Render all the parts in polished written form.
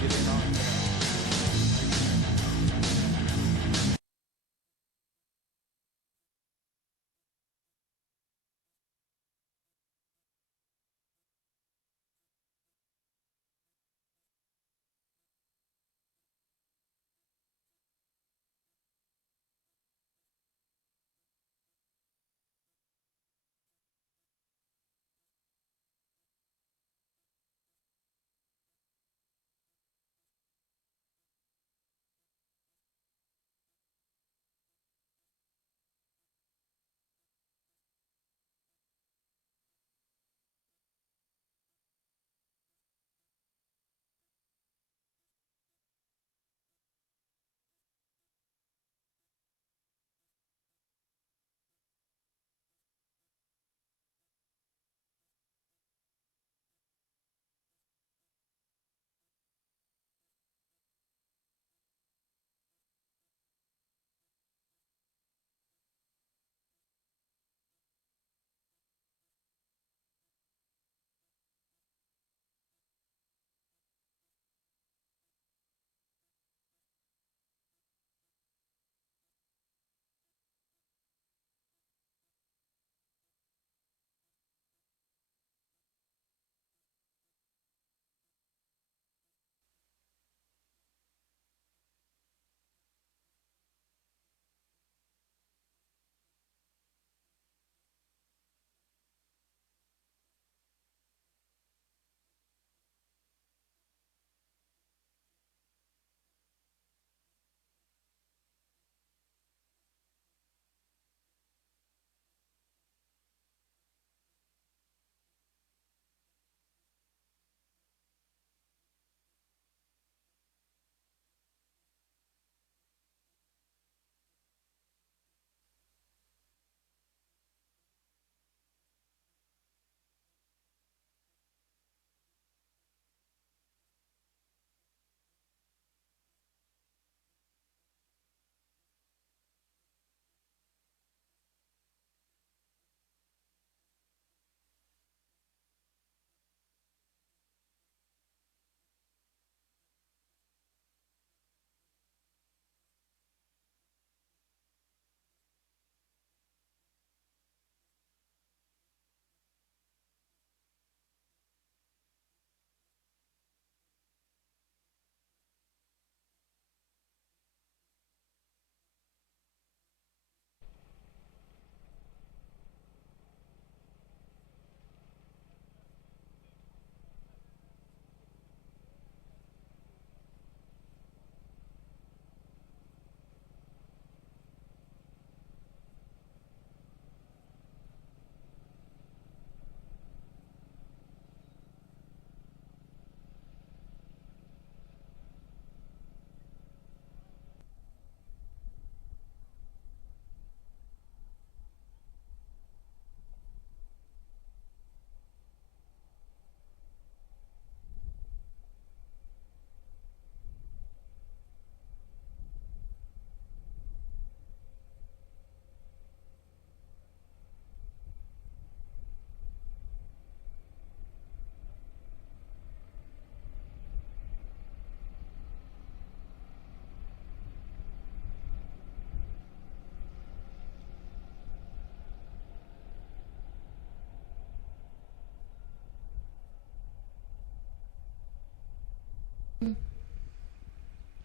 getting on tonight.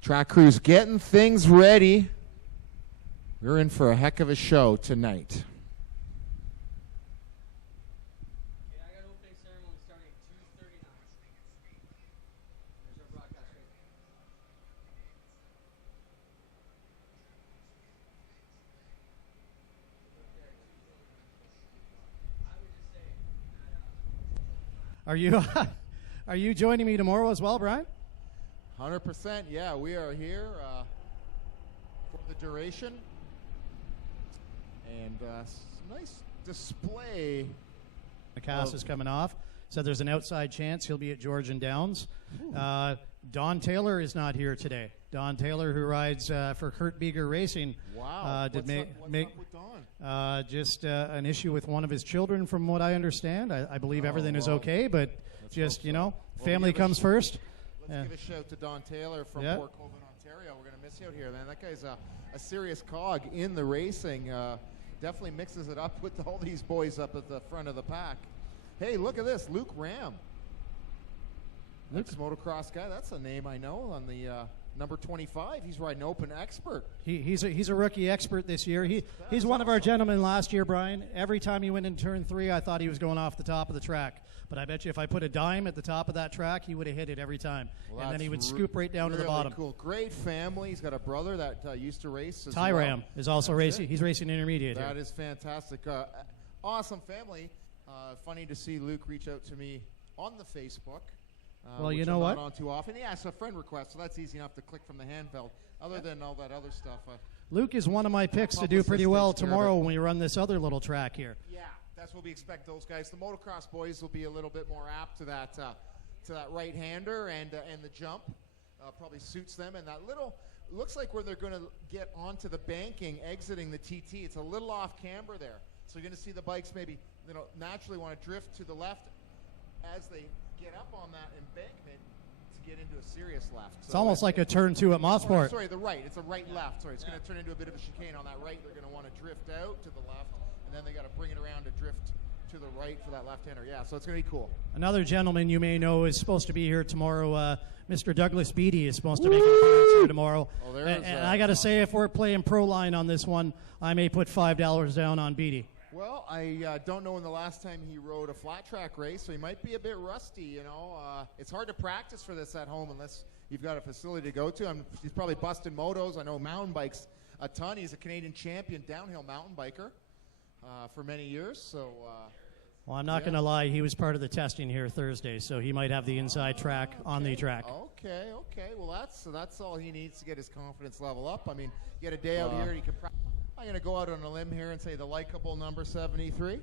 Track crew's getting things ready. We're in for a heck of a show tonight. Yeah, I got opening ceremony starting at 2:39. There's our broadcast right there. I would just say that, Are you joining me tomorrow as well, Brian? 100%, yeah, we are here for the duration. And nice display. The cast is coming off. So there's an outside chance he'll be at Georgian Downs. Don Taylor is not here today. Don Taylor, who rides for Kurt Beeger Racing. Wow. What's up with Don? Just an issue with one of his children, from what I understand. I believe everything is okay, but Let's just, hope so. Well, family comes first. Let's give a shout to Don Taylor from Port Colborne, Ontario. We're going to miss you out here, man. That guy's a serious cog in the racing. Definitely mixes it up with all these boys up at the front of the pack. Hey, look at this. Luke Ram. Luke's motocross guy. That's a name I know on the number 25. He's riding Open Expert. He's a rookie expert this year. He's one of our gentlemen last year, Brian. Every time he went in turn 3, I thought he was going off the top of the track. But I bet you if I put a dime at the top of that track, he would have hit it every time. Well, and then he would scoop right down to the bottom. Cool. Great family. He's got a brother that used to race as Tyram well. is also racing. He's racing intermediate That is fantastic. Awesome family. Funny to see Luke reach out to me on the Facebook. Well, you which know I'm what? Not on too often. Yeah, it's a friend request, so that's easy enough to click from the handheld. Other than all that other stuff. Luke is one of my picks to do pretty well tomorrow when we run this other little track here. Yeah, that's what we expect those guys. The motocross boys will be a little bit more apt to that right-hander and the jump. Probably suits them. And that little looks like where they're going to get onto the banking, exiting the TT. It's a little off camber there, so you're going to see the bikes maybe naturally want to drift to the left as they get up on that embankment to get into a serious left. So it's almost like a turn 2 at Mosport. Sorry, the right. It's a right-left. Sorry, it's going to turn into a bit of a chicane on that right. They're going to want to drift out to the left, and then they got to bring it around to drift to the right for that left-hander. Yeah, so it's going to be cool. Another gentleman you may know is supposed to be here tomorrow. Mr. Douglas Beatty is supposed to make an appearance here tomorrow. Oh, and I got to say, if we're playing pro line on this one, I may put $5 down on Beatty. Well, I don't know when the last time he rode a flat track race, so he might be a bit rusty, It's hard to practice for this at home unless you've got a facility to go to. He's probably busting motos. I know mountain bikes a ton. He's a Canadian champion downhill mountain biker for many years. So, well, I'm not going to lie. He was part of the testing here Thursday, so he might have the inside track on the track. Okay. Well, that's all he needs to get his confidence level up. I mean, get a day out here, and he can practice. I'm going to go out on a limb here and say the likable number 73.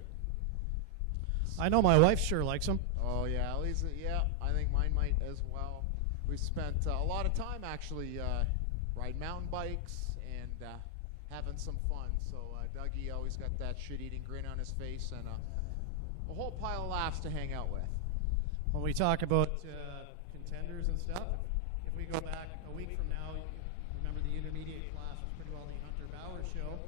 I know my wife sure likes him. Oh, yeah. I think mine might as well. We spent a lot of time, actually, riding mountain bikes and having some fun. So Dougie always got that shit-eating grin on his face and a whole pile of laughs to hang out with. When we talk about contenders and stuff, if we go back a week from now, remember the intermediate class was pretty well the Hunter Bauer show.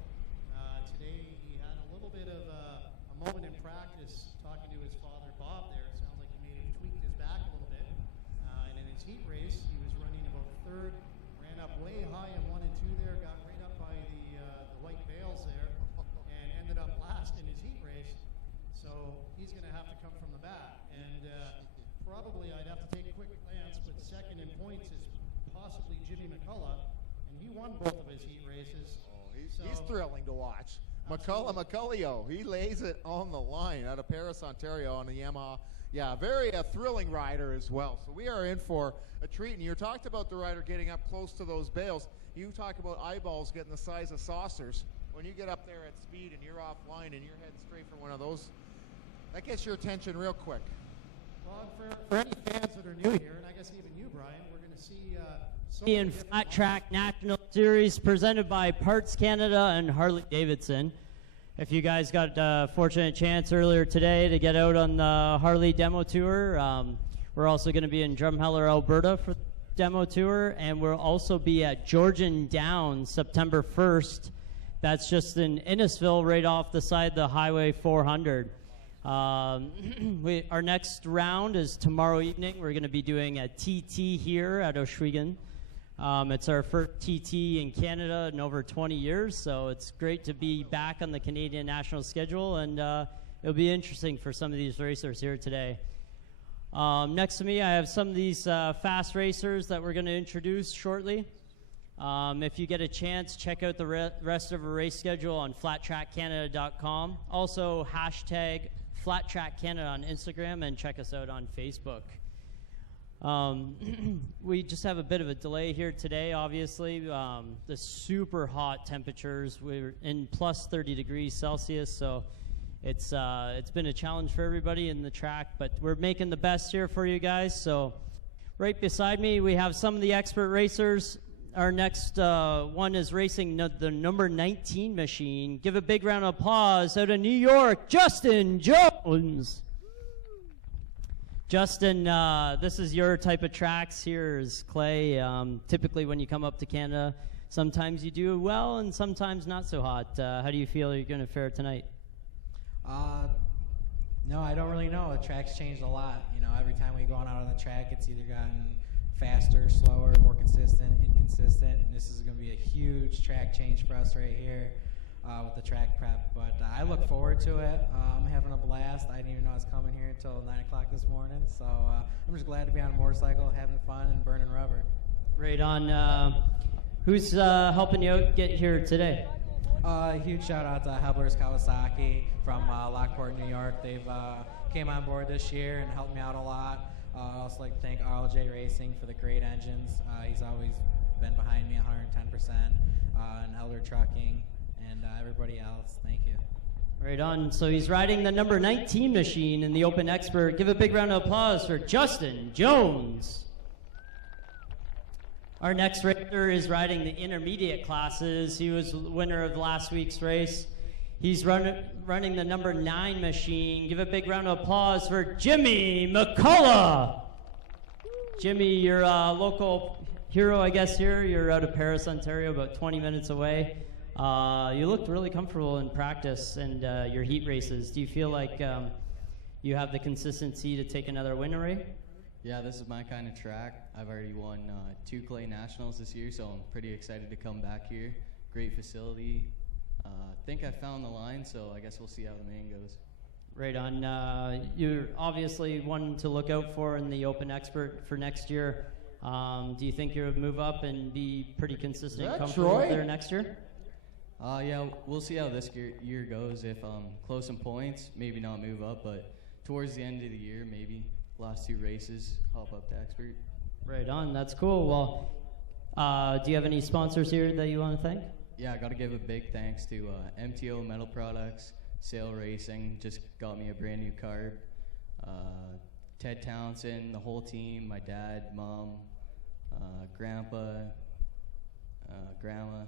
Today he had a little bit of a moment in practice talking to his father Bob there. It sounds like he may have tweaked his back a little bit. And in his heat race, he was running about third, ran up way high in 1 and 2 there, got right up by the white bales there, and ended up last in his heat race. So he's going to have to come from the back. And probably I'd have to take a quick glance, but second in points is possibly Jimmy McCullough, and he won both of his heat races. He's thrilling to watch. McCullio, he lays it on the line out of Paris, Ontario on the Yamaha. Yeah, very thrilling rider as well. So we are in for a treat. And you talked about the rider getting up close to those bales. You talk about eyeballs getting the size of saucers. When you get up there at speed and you're offline and you're heading straight for one of those, that gets your attention real quick. Well, for any fans that are new here, and I guess even you, Brian, we're going to see in Flat Track National Series presented by Parts Canada and Harley Davidson. If you guys got a fortunate chance earlier today to get out on the Harley demo tour, we're also going to be in Drumheller, Alberta for the demo tour, and we'll also be at Georgian Downs September 1st. That's just in Innisfil, right off the side of the Highway 400. Our next round is tomorrow evening. We're going to be doing a TT here at Ohsweken. It's our first TT in Canada in over 20 years, so it's great to be back on the Canadian national schedule, and it'll be interesting for some of these racers here today. Next to me, I have some of these fast racers that we're going to introduce shortly. If you get a chance, check out the rest of our race schedule on flattrackcanada.com. Also, hashtag FlatTrackCanada on Instagram, and check us out on Facebook. We just have a bit of a delay here today, obviously. The super hot temperatures, we're in plus 30 degrees Celsius, so it's been a challenge for everybody in the track, but we're making the best here for you guys. So right beside me, we have some of the expert racers. Our next one is racing the number 19 machine. Give a big round of applause out of New York, Justin Jones. Justin, this is your type of tracks here is clay. Typically when you come up to Canada, sometimes you do well and sometimes not so hot. How do you feel you're going to fare tonight? No, I don't really know. The track's changed a lot. You know, every time we go out on the track, it's either gotten faster, slower, more consistent, inconsistent. And this is going to be a huge track change for us right here with the track prep. But I look forward to it. I'm having a blast. I didn't even know I was coming here until 9 o'clock this morning. So I'm just glad to be on a motorcycle, having fun, and burning rubber. Right on. Who's helping you out get here today? Huge shout out to Hebler's Kawasaki from Lockport, New York. They've came on board this year and helped me out a lot. I also like to thank RLJ Racing for the great engines. He's always been behind me 110%. And Elder Trucking and everybody else. Thank you. Right on. So he's riding the number 19 machine in the Open Expert. Give a big round of applause for Justin Jones. Our next racer is riding the intermediate classes. He was winner of last week's race. He's running the number 9 machine. Give a big round of applause for Jimmy McCullough. Jimmy, you're a local hero, I guess, here. You're out of Paris, Ontario, about 20 minutes away. You looked really comfortable in practice and your heat races. Do you feel like you have the consistency to take another win already? Yeah, this is my kind of track. I've already won 2 clay nationals this year, so I'm pretty excited to come back here. Great facility. Think I found the line, so I guess we'll see how the main goes. Right on. You're obviously one to look out for in the Open Expert for next year. Do you think you'll move up and be pretty consistent and comfortable there next year? Yeah, we'll see how this year goes. If I'm close in points, maybe not move up, but towards the end of the year, maybe. Last 2 races, hop up to expert. Right on, that's cool. Well, do you have any sponsors here that you want to thank? Yeah, I got to give a big thanks to MTO Metal Products, Sail Racing, just got me a brand new card. Ted Townsend, the whole team, my dad, mom, grandpa, grandma,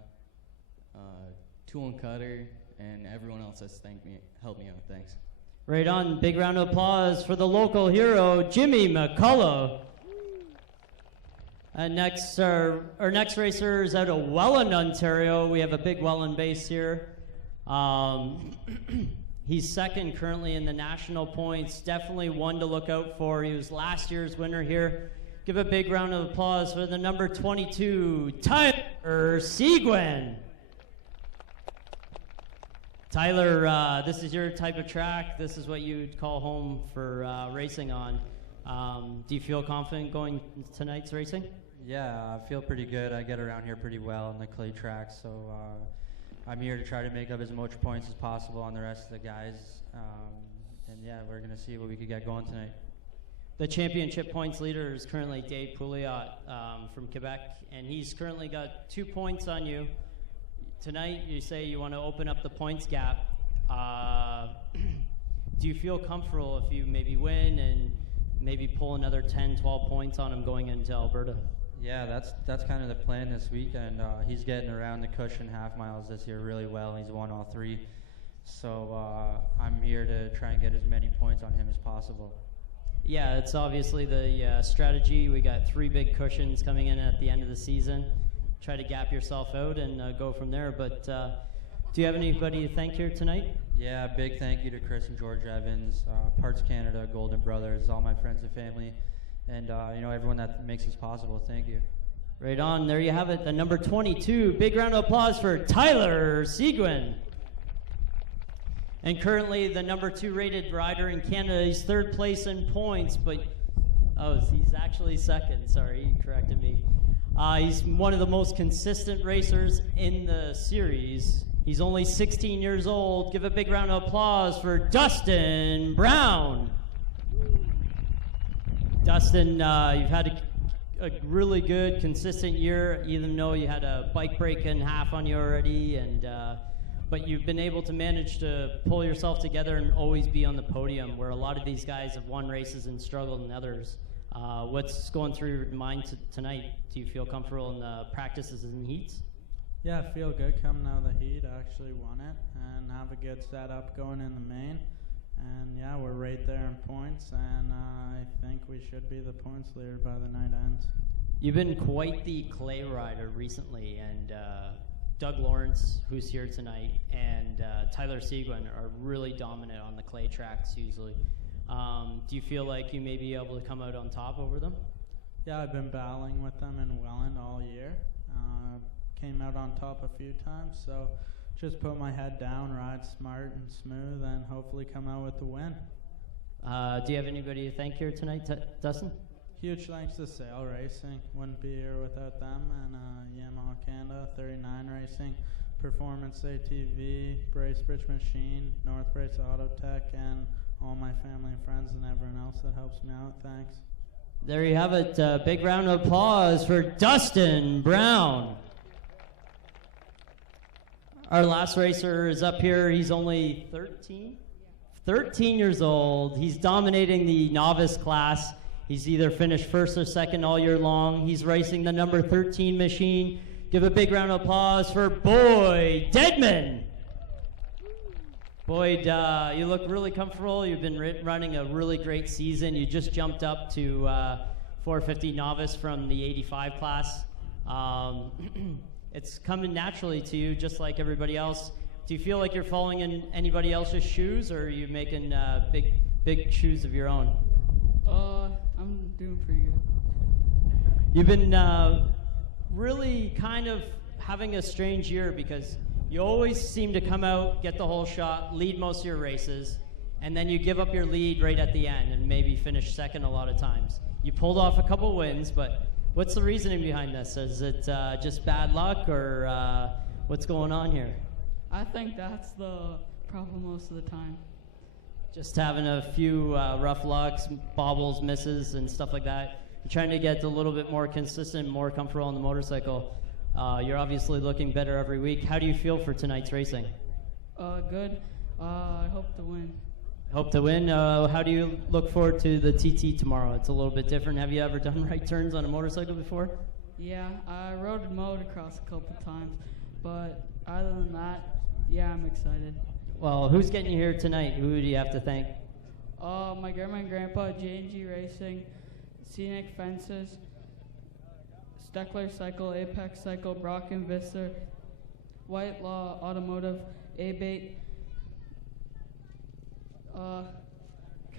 Tool and Cutter, and everyone else that's helped me out. Thanks. Right on. Big round of applause for the local hero, Jimmy McCullough. And next, our next racer is out of Welland, Ontario. We have a big Welland base here. He's second currently in the national points. Definitely one to look out for. He was last year's winner here. Give a big round of applause for the number 22, Tyler Seguin. Tyler, this is your type of track. This is what you'd call home for racing on. Do you feel confident going tonight's racing? Yeah, I feel pretty good. I get around here pretty well on the clay track, so I'm here to try to make up as much points as possible on the rest of the guys. And yeah, we're going to see what we could get going tonight. The championship points leader is currently Dave Pouliot from Quebec, and he's currently got 2 points on you. Tonight, you say you want to open up the points gap. Do you feel comfortable if you maybe win and maybe pull another 10, 12 points on him going into Alberta? Yeah, that's kind of the plan this weekend. He's getting around the cushion half miles this year really well. He's won all 3. So I'm here to try and get as many points on him as possible. Yeah, it's obviously the strategy. We got 3 big cushions coming in at the end of the season. Try to gap yourself out and go from there. But do you have anybody to thank here tonight? Yeah, big thank you to Chris and George Evans, Parts Canada, Golden Brothers, all my friends and family, and everyone that makes this possible. Thank you. Right on. There you have it. The number 22. Big round of applause for Tyler Seguin. And currently the number 2 rated rider in Canada. He's 3rd place in points, but he's actually 2nd. Sorry, he corrected me. He's one of the most consistent racers in the series. He's only 16 years old. Give a big round of applause for Dustin Brown. Dustin, you've had a really good, consistent year, even though you had a bike break in half on you already, but you've been able to manage to pull yourself together and always be on the podium, where a lot of these guys have won races and struggled in others. What's going through your mind tonight? Do you feel comfortable in the practices and heats? Yeah, I feel good coming out of the heat. I actually won it and have a good setup going in the main. And yeah, we're ready right there in points, and I think we should be the points leader by the night ends. You've been quite the clay rider recently, and Doug Lawrence, who's here tonight, and Tyler Seguin are really dominant on the clay tracks usually. Do you feel like you may be able to come out on top over them? Yeah, I've been battling with them in Welland all year. Came out on top a few times, so just put my head down, ride smart and smooth, and hopefully come out with the win. Do you have anybody to thank here tonight, Dustin? Huge thanks to Sail Racing. Wouldn't be here without them, and Yamaha Canada, 39 Racing, Performance ATV, Bracebridge Machine, North Brace Auto Tech, and all my family and friends and everyone else that helps me out. Thanks. There you have it. Big round of applause for Dustin Brown. Our last racer is up here. He's only 13? 13 years old. He's dominating the novice class. He's either finished first or second all year long. He's racing the number 13 machine. Give a big round of applause for Boyd Deadman. Boyd, you look really comfortable. You've been running a really great season. You just jumped up to 450 novice from the 85 class. It's coming naturally to you, just like everybody else. Do you feel like you're following in anybody else's shoes, or are you making big shoes of your own? I'm doing pretty good. You've been really kind of having a strange year because you always seem to come out, get the whole shot, lead most of your races, and then you give up your lead right at the end and maybe finish second a lot of times. You pulled off a couple wins, but what's the reasoning behind this? Is it just bad luck, or what's going on here? I think that's the problem most of the time. Just having a few rough lucks, bobbles, misses, and stuff like that. You're trying to get a little bit more consistent, more comfortable on the motorcycle. You're obviously looking better every week. How do you feel for tonight's racing? Good. I hope to win. Hope to win. How do you look forward to the TT tomorrow? It's a little bit different. Have you ever done right turns on a motorcycle before? Yeah, I rode a motocross a couple times, but other than that, yeah, I'm excited. Well, who's getting you here tonight? Who do you have to thank? My grandma and grandpa, J&G Racing, Scenic Fences, Steckler Cycle, Apex Cycle, Brock and Visser, White Law Automotive, A-Bait,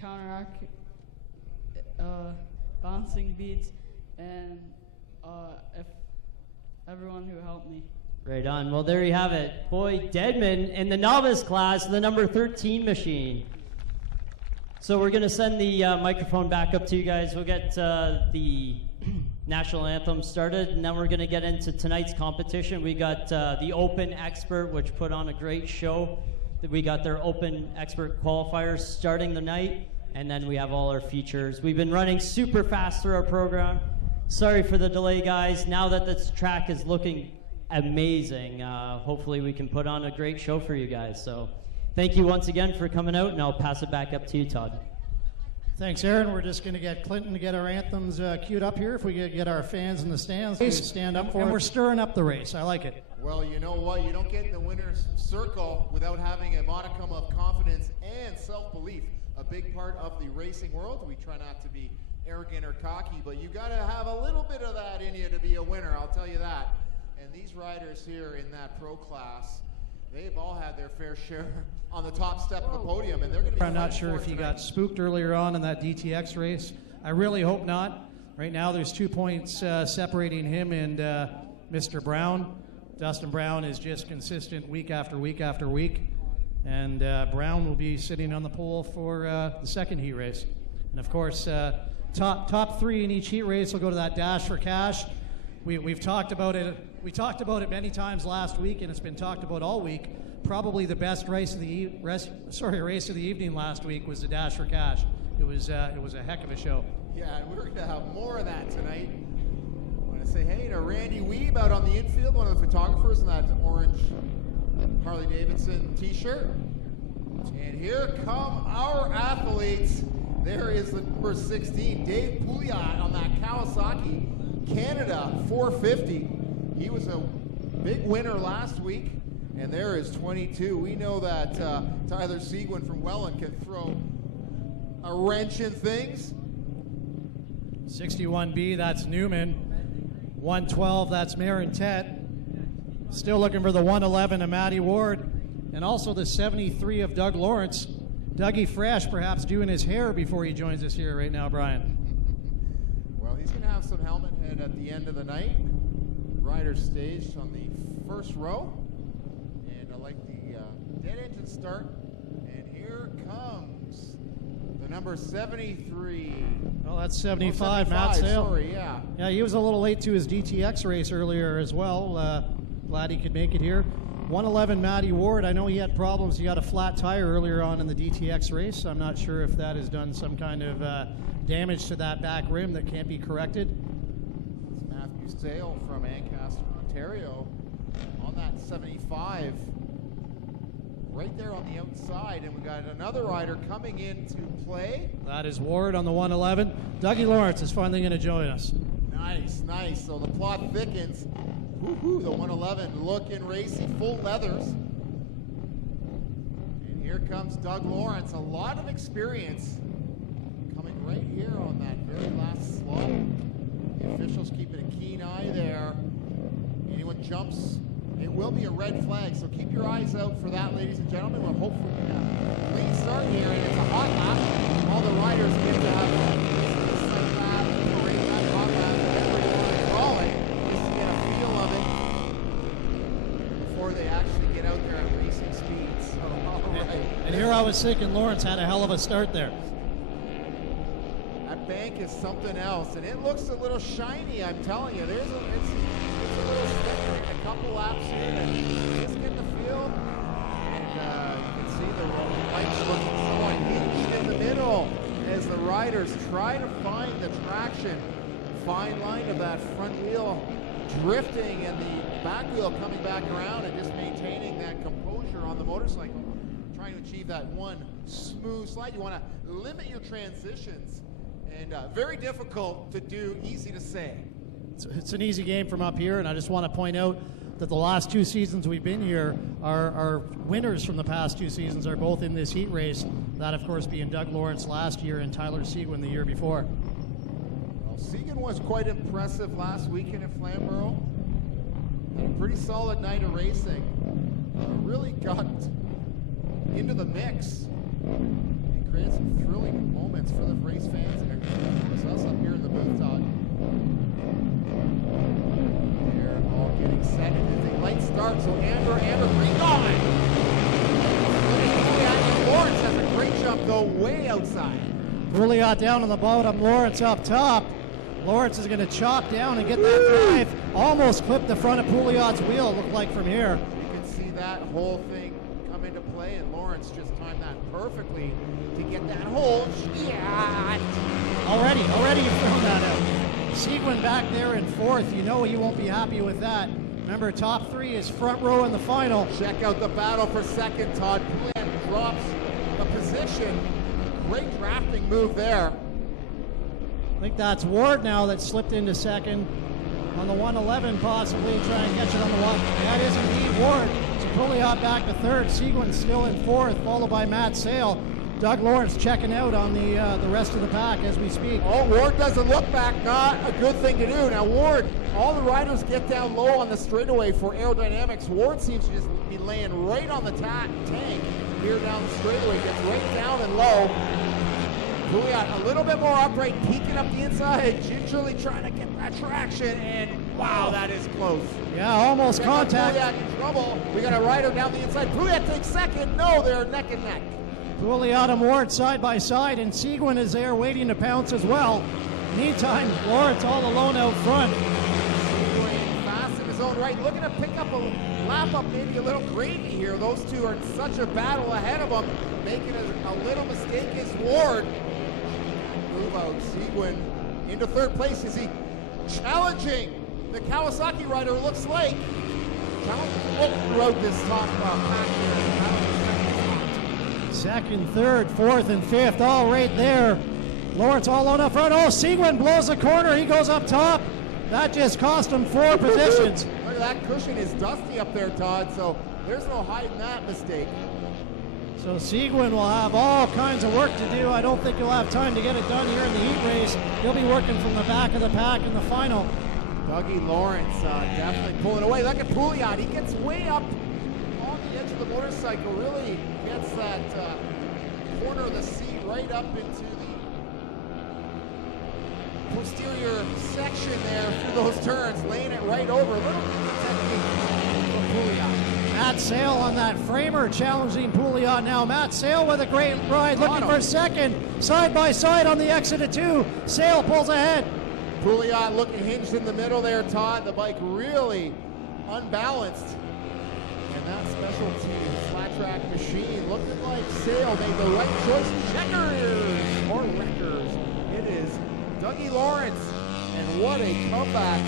Counteract, Bouncing Beads, and if everyone who helped me. Right on. Well, there you have it. Boyd Deadman in the novice class, the number 13 machine. So we're going to send the microphone back up to you guys. We'll get the national anthem started, and then we're going to get into tonight's competition. We got the Open Expert, which put on a great show. We got their Open Expert qualifiers starting the night, and then we have all our features. We've been running super fast through our program. Sorry for the delay, guys. Now that this track is looking amazing, hopefully we can put on a great show for you guys. So thank you once again for coming out, and I'll pass it back up to you, Todd. Thanks, Aaron. We're just going to get Clinton to get our anthems queued up here. If we could get our fans in the stands to stand up for it. And we're stirring up the race. I like it. Well, you know what? You don't get in the winner's circle without having a modicum of confidence and self-belief. A big part of the racing world. We try not to be arrogant or cocky, but you got to have a little bit of that in you to be a winner, I'll tell you that. And these riders here in that pro class, they've all had their fair share on the top step of the podium, and they're going to be I'm not sure if you got spooked earlier on in that DTX race. I really hope not. Right now there's 2 points separating him and Mr. Brown. Dustin Brown is just consistent week after week after week. And Brown will be sitting on the pole for the second heat race. And of course, top three in each heat race will go to that dash for cash. We've talked about it. We talked about it many times last week, and it's been talked about all week. Probably the best race of the evening last week was the dash for cash. It was a heck of a show. Yeah, and we're going to have more of that tonight. I want to say hey to Randy Weeb out on the infield, one of the photographers in that orange Harley-Davidson t-shirt. And here come our athletes. There is the number 16, Dave Pouliot on that Kawasaki Canada 450. He was a big winner last week, and there is 22. We know that Tyler Seguin from Welland can throw a wrench in things. 61B, that's Newman. 112, that's Marin Tet. Still looking for the 111 of Matty Ward. And also the 73 of Doug Lawrence. Dougie Fresh perhaps doing his hair before he joins us here right now, Brian. Well, he's going to have some helmet head at the end of the night. Riders staged on the first row. And I like the dead engine start. And here comes the number 73. Well, that's 75, Matt Sale. Sorry, yeah. Yeah, he was a little late to his DTX race earlier as well. Glad he could make it here. 111 Matty Ward, I know he had problems. He got a flat tire earlier on in the DTX race. I'm not sure if that has done some kind of damage to that back rim that can't be corrected. It's Matthew Sale from Ancaster, Ontario on that 75. Right there on the outside, and we got another rider coming into play. That is Ward on the 111. Dougie Lawrence is finally going to join us. Nice, nice. So the plot thickens. Woo-hoo, the 111 looking racy, full leathers. And here comes Doug Lawrence, a lot of experience coming right here on that very last slot. The officials keeping a keen eye there. Anyone jumps, it will be a red flag, so keep your eyes out for that, ladies and gentlemen. We're hopefully a clean start here, and it's a hot lap. All the riders get to have a set lap, parade that hot lap, whatever you want to call it, just to get a feel of it before they actually get out there at racing speeds. So, all right. And here I was thinking Lawrence had a hell of a start there. That bank is something else, and it looks a little shiny, I'm telling you. It's a little slicker in a couple laps here, and just getting the feel. And you can see the bikes looking somewhat hinged in the middle as the riders try to find the traction. Fine line of that front wheel drifting and the back wheel coming back around and just maintaining that composure on the motorcycle. Trying to achieve that one smooth slide. You want to limit your transitions. And very difficult to do, easy to say. It's an easy game from up here, and I just want to point out that the last 2 seasons we've been here, our winners from the past 2 seasons are both in this heat race. That, of course, being Doug Lawrence last year and Tyler Seguin the year before. Well, Seguin was quite impressive last weekend at Flamborough. Had a pretty solid night of racing. Really got into the mix. Create some thrilling moments for the race fans and us up here in the booth, Todd. They're all getting set. It is a light start, so Amber Green going. Lawrence has a great jump, though, way outside. Pouliot down on the bottom, Lawrence up top. Lawrence is going to chop down and get that drive. Almost clipped the front of Pouliot's wheel, looked like from here. You can see that whole thing come into play, and Lawrence just timed that perfectly to get that whole shot. Already you found that out. Seguin back there in 4th. You know he won't be happy with that. Remember, top 3 is front row in the final. Check out the battle for second, Todd. Pouliot drops a position. Great drafting move there. I think that's Ward now that slipped into second. On the 111 possibly, try and catch it on the one. That is indeed Ward. So Pouliot back to 3rd. Seguin still in 4th, followed by Matt Sale. Doug Lawrence checking out on the rest of the pack as we speak. Oh, Ward doesn't look back. Not a good thing to do. Now, Ward, all the riders get down low on the straightaway for aerodynamics. Ward seems to just be laying right on the tank here down the straightaway. Gets right down and low. Pouliot a little bit more upright, peeking up the inside, gingerly trying to get that traction, and wow, that is close. Yeah, almost contact. Pouliot in trouble. We got a rider down the inside. Pouliot takes second. No, they're neck and neck. Pouliot and Ward side by side, and Seguin is there waiting to pounce as well. Meantime, Lawrence all alone out front. Seguin fast in his own right, looking to pick up a lap up, maybe a little gravy here. Those two are in such a battle ahead of them. Making a little mistake is Ward. Move out, Seguin into 3rd place. Is he challenging the Kawasaki rider? Looks like challenging throughout this top pack here. 2nd, 3rd, 4th, and 5th, all right there. Lawrence all on up front. Oh, Seguin blows the corner. He goes up top. That just cost him 4 positions. Look at that cushion is dusty up there, Todd, so there's no hiding that mistake. So Seguin will have all kinds of work to do. I don't think he'll have time to get it done here in the heat race. He'll be working from the back of the pack in the final. Dougie Lawrence definitely pulling away. Look at Pouliot. He gets way up on the edge of the motorcycle. Really gets that corner of the seat right up into the posterior section there through those turns, laying it right over. A little technique from Pouliot. Matt Sale on that framer challenging Pouliot now. Matt Sale with a great ride, looking for second. Side by side on the exit of 2. Sale pulls ahead. Pouliot looking hinged in the middle there, Todd. The bike really unbalanced. And that specialty flat track machine looking like Sale made the right choice. Checkers or wreckers. It is Dougie Lawrence. And what a comeback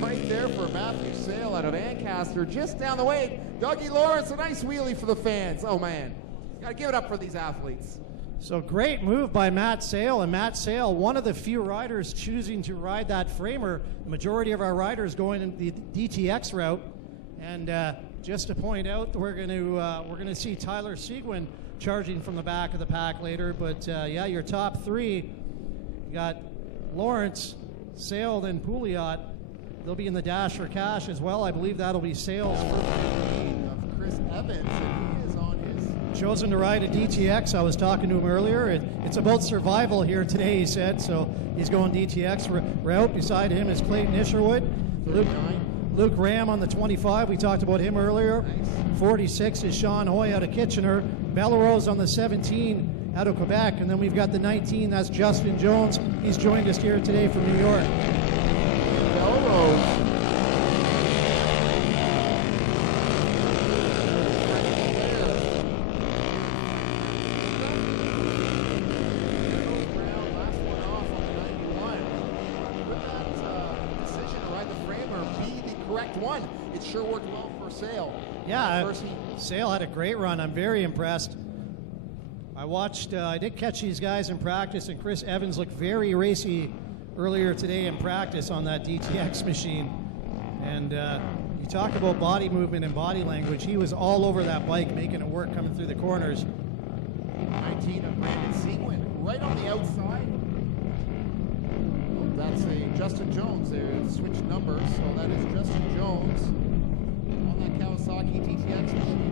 right there for Matthew Sale out of Ancaster, just down the way. Dougie Lawrence, a nice wheelie for the fans. Oh man, gotta give it up for these athletes. So great move by Matt Sale, and Matt Sale, one of the few riders choosing to ride that framer. The majority of our riders going in the DTX route. And just to point out, we're going to see Tyler Seguin charging from the back of the pack later. But yeah, your top 3, you got Lawrence, Sale, then Pouliot. They'll be in the dash for cash as well. I believe that'll be Sale's first of Chris Evans, and he is on his chosen to ride a DTX. I was talking to him earlier. It's about survival here today, he said. So he's going DTX route. Beside him is Clayton Isherwood. Luke Ram on the 25. We talked about him earlier. Nice. 46 is Sean Hoy out of Kitchener. Bellerose on the 17 out of Quebec. And then we've got the 19. That's Justin Jones. He's joined us here today from New York. One. It sure worked well for Sale. Yeah, Sale had a great run. I'm very impressed. I did catch these guys in practice, and Chris Evans looked very racy earlier today in practice on that DTX machine. And you talk about body movement and body language. He was all over that bike, making it work coming through the corners. 19 of Brandon Seguin, right on the outside. That's a Justin Jones there, switched numbers, so that is Justin Jones on that Kawasaki DTX machine.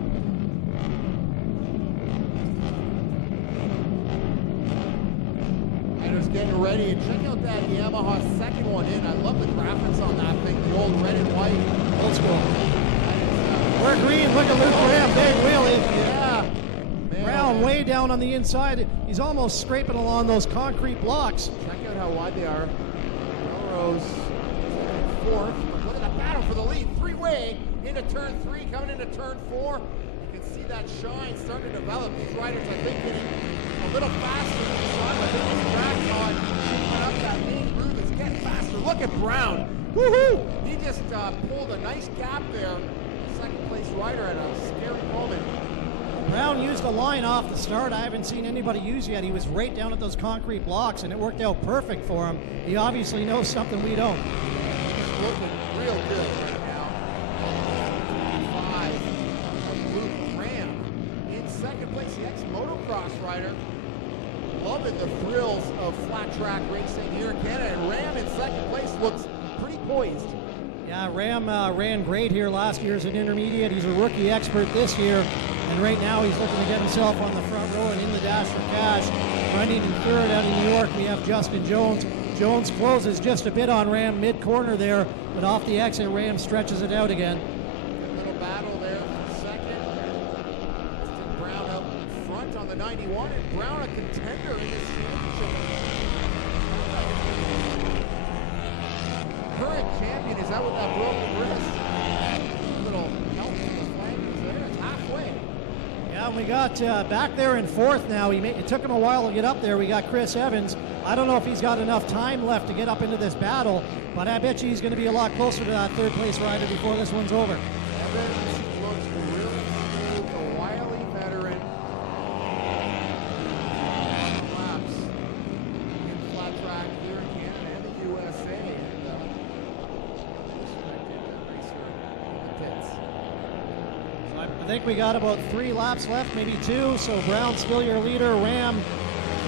Riders getting ready, and check out that Yamaha second one in. I love the graphics on that thing, the old red and white. Old school. We're green, look at Luke Graham, big wheelie. Yeah. Brown way down on the inside. He's almost scraping along those concrete blocks. Check out how wide they are. Melrose fourth. Look at the battle for the lead. Three-way into turn 3, coming into turn 4. You can see that shine starting to develop. These riders, I think, getting a little faster than the sun. I think this track on picking up that main groove is getting faster. Look at Brown. Woohoo! He just pulled a nice gap there. Second place rider at a scary moment. Brown used a line off the start I haven't seen anybody use yet. He was right down at those concrete blocks, and it worked out perfect for him. He obviously knows something we don't. He's looking real good right now. 5 of Luke Ram. In second place, the ex-motocross rider. Loving the thrills of flat track racing here in Canada. And Ram in second place looks pretty poised. Yeah, Ram ran great here last year as an intermediate. He's a rookie expert this year. And right now he's looking to get himself on the front row and in the dash for cash. Running in third out of New York, we have Justin Jones. Jones closes just a bit on Ram mid-corner there, but off the exit, Ram stretches it out again. Good little battle there for second. Justin Brown up in front on the 91, and Brown a contender in this championship. Current champion is out with that broken wrist. A little help from the flankers there. It's halfway. Yeah, we got back there in fourth now. It took him a while to get up there. We got Chris Evans. I don't know if he's got enough time left to get up into this battle, but I bet you he's going to be a lot closer to that third place rider before this one's over. Evans looks really smooth, a wily veteran. Laps in flat track here in Canada and the USA. And, So I think we got about 3 laps left, maybe 2. So Brown still your leader. Ram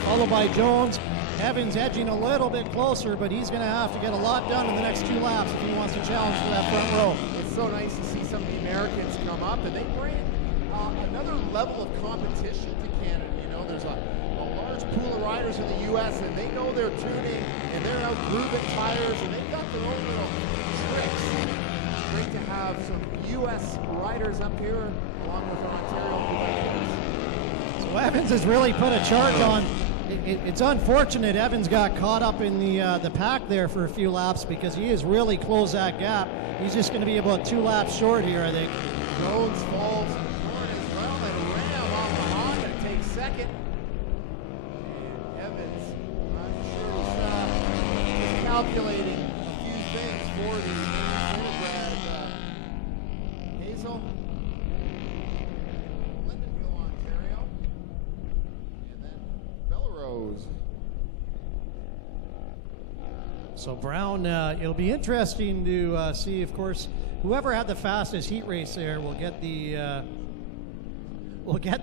followed by Jones. Evans edging a little bit closer, but he's going to have to get a lot done in the next 2 laps if he wants to challenge for that front row. It's so nice to see some of the Americans come up, and they bring another level of competition to Canada. You know, there's a large pool of riders in the U.S., and they know their tuning, and they're out grooving tires, and they've got their own little tricks. It's great to have some U.S. riders up here, along with our Ontario Quebec. So Evans has really put a charge on. It's unfortunate Evans got caught up in the pack there for a few laps because he has really closed that gap. He's just going to be about 2 laps short here, I think. Jones falls hard as well, and Ram off the Honda takes second. And Evans, I'm sure he's calculating a few things for the undergrad. Hazel, Lindenville, Ontario, and then Belrose. So Brown, it'll be interesting to see, of course, whoever had the fastest heat race there will get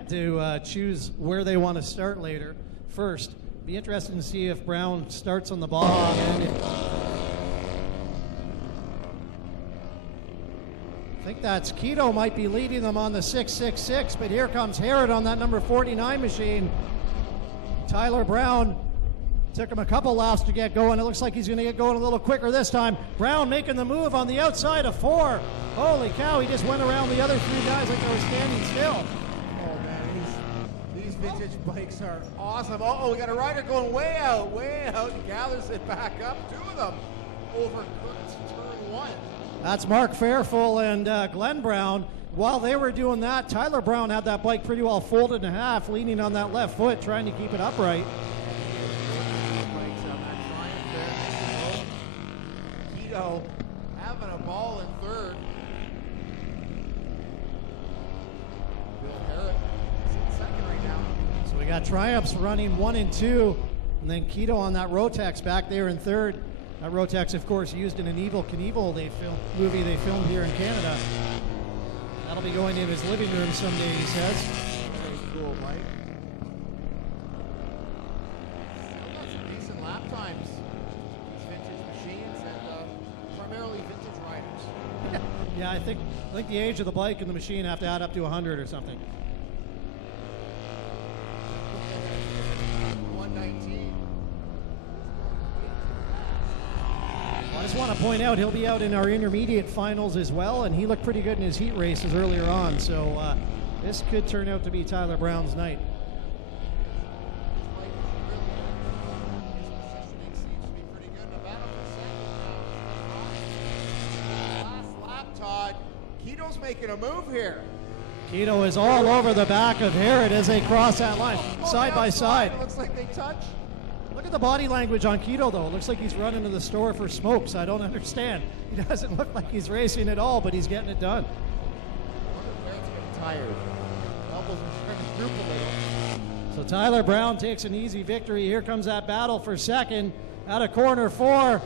to choose where they want to start later. First, be interesting to see if Brown starts on the bottom end. I think that's Keto might be leading them on the 666, but here comes Herod on that number 49 machine. Tyler Brown took him a couple laps to get going. It looks like he's going to get going a little quicker this time. Brown making the move on the outside of 4. Holy cow, he just went around the other 3 guys like they were standing still. Oh man, these vintage bikes are awesome. Oh, we got a rider going way out, and gathers it back up. 2 of them over Kurt's turn 1. That's Mark Fairfull and Glenn Brown. While they were doing that, Tyler Brown had that bike pretty well folded in half, leaning on that left foot, trying to keep it upright. Keto having a ball in third. Bill Herrick is in second right now. So we got Triumphs running 1 and 2, and then Keto on that Rotex back there in third. That Rotex, of course, used in an Evel Knievel movie they filmed here in Canada. That'll be going in his living room someday, he says. Very cool bike. Still got some decent lap times. These vintage machines and primarily vintage riders. Yeah, I think the age of the bike and the machine have to add up to 100 or something. 119. I just want to point out he'll be out in our intermediate finals as well, and he looked pretty good in his heat races earlier on, so this could turn out to be Tyler Brown's night. His positioning seems to be pretty good. Nevada for second. Last lap, Todd. Keto's making a move here. Keto is all over the back of Herod as they cross that line, side by side. It looks like they touch. Look at the body language on Keto, though. It looks like he's running to the store for smokes. I don't understand. He doesn't look like he's racing at all, but he's getting it done. Barrett's getting tired. Elbows are starting to droop a little. So Tyler Brown takes an easy victory. Here comes that battle for second. Out of corner 4.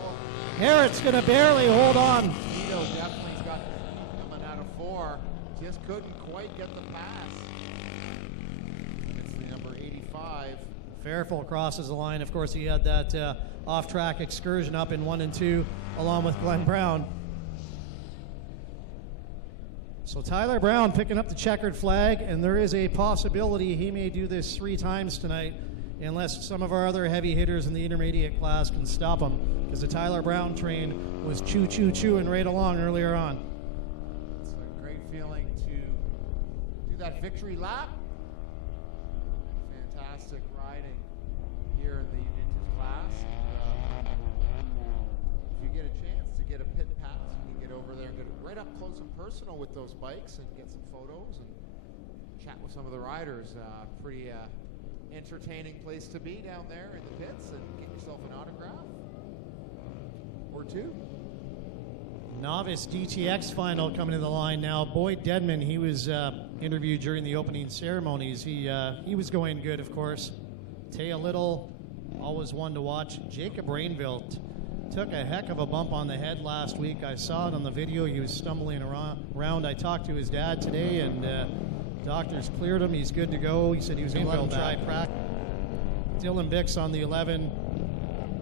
Herrick's going to barely hold on. Keto definitely's got coming out of 4. Just couldn't quite get the pass. It's the number 85. Fairfull crosses the line. Of course, he had that off-track excursion up in 1 and 2, along with Glenn Brown. So Tyler Brown picking up the checkered flag, and there is a possibility he may do this 3 times tonight, unless some of our other heavy hitters in the intermediate class can stop him, because the Tyler Brown train was chewing right along earlier on. It's a great feeling to do that victory lap. Fantastic riding here in the vintage class. If you get a chance to get a pit pass, you can get over there and get right up close and personal with those bikes and get some photos and chat with some of the riders. Pretty entertaining place to be down there in the pits and get yourself an autograph or 2. Novice DTX final coming to the line now. Boyd Dedman, he was interviewed during the opening ceremonies. He was going good, of course. Taya Little, always one to watch. Jacob Rainville took a heck of a bump on the head last week. I saw it on the video. He was stumbling around. I talked to his dad today, and doctors cleared him. He's good to go. He said he was going to let him try practice. Dylan Bix on the 11.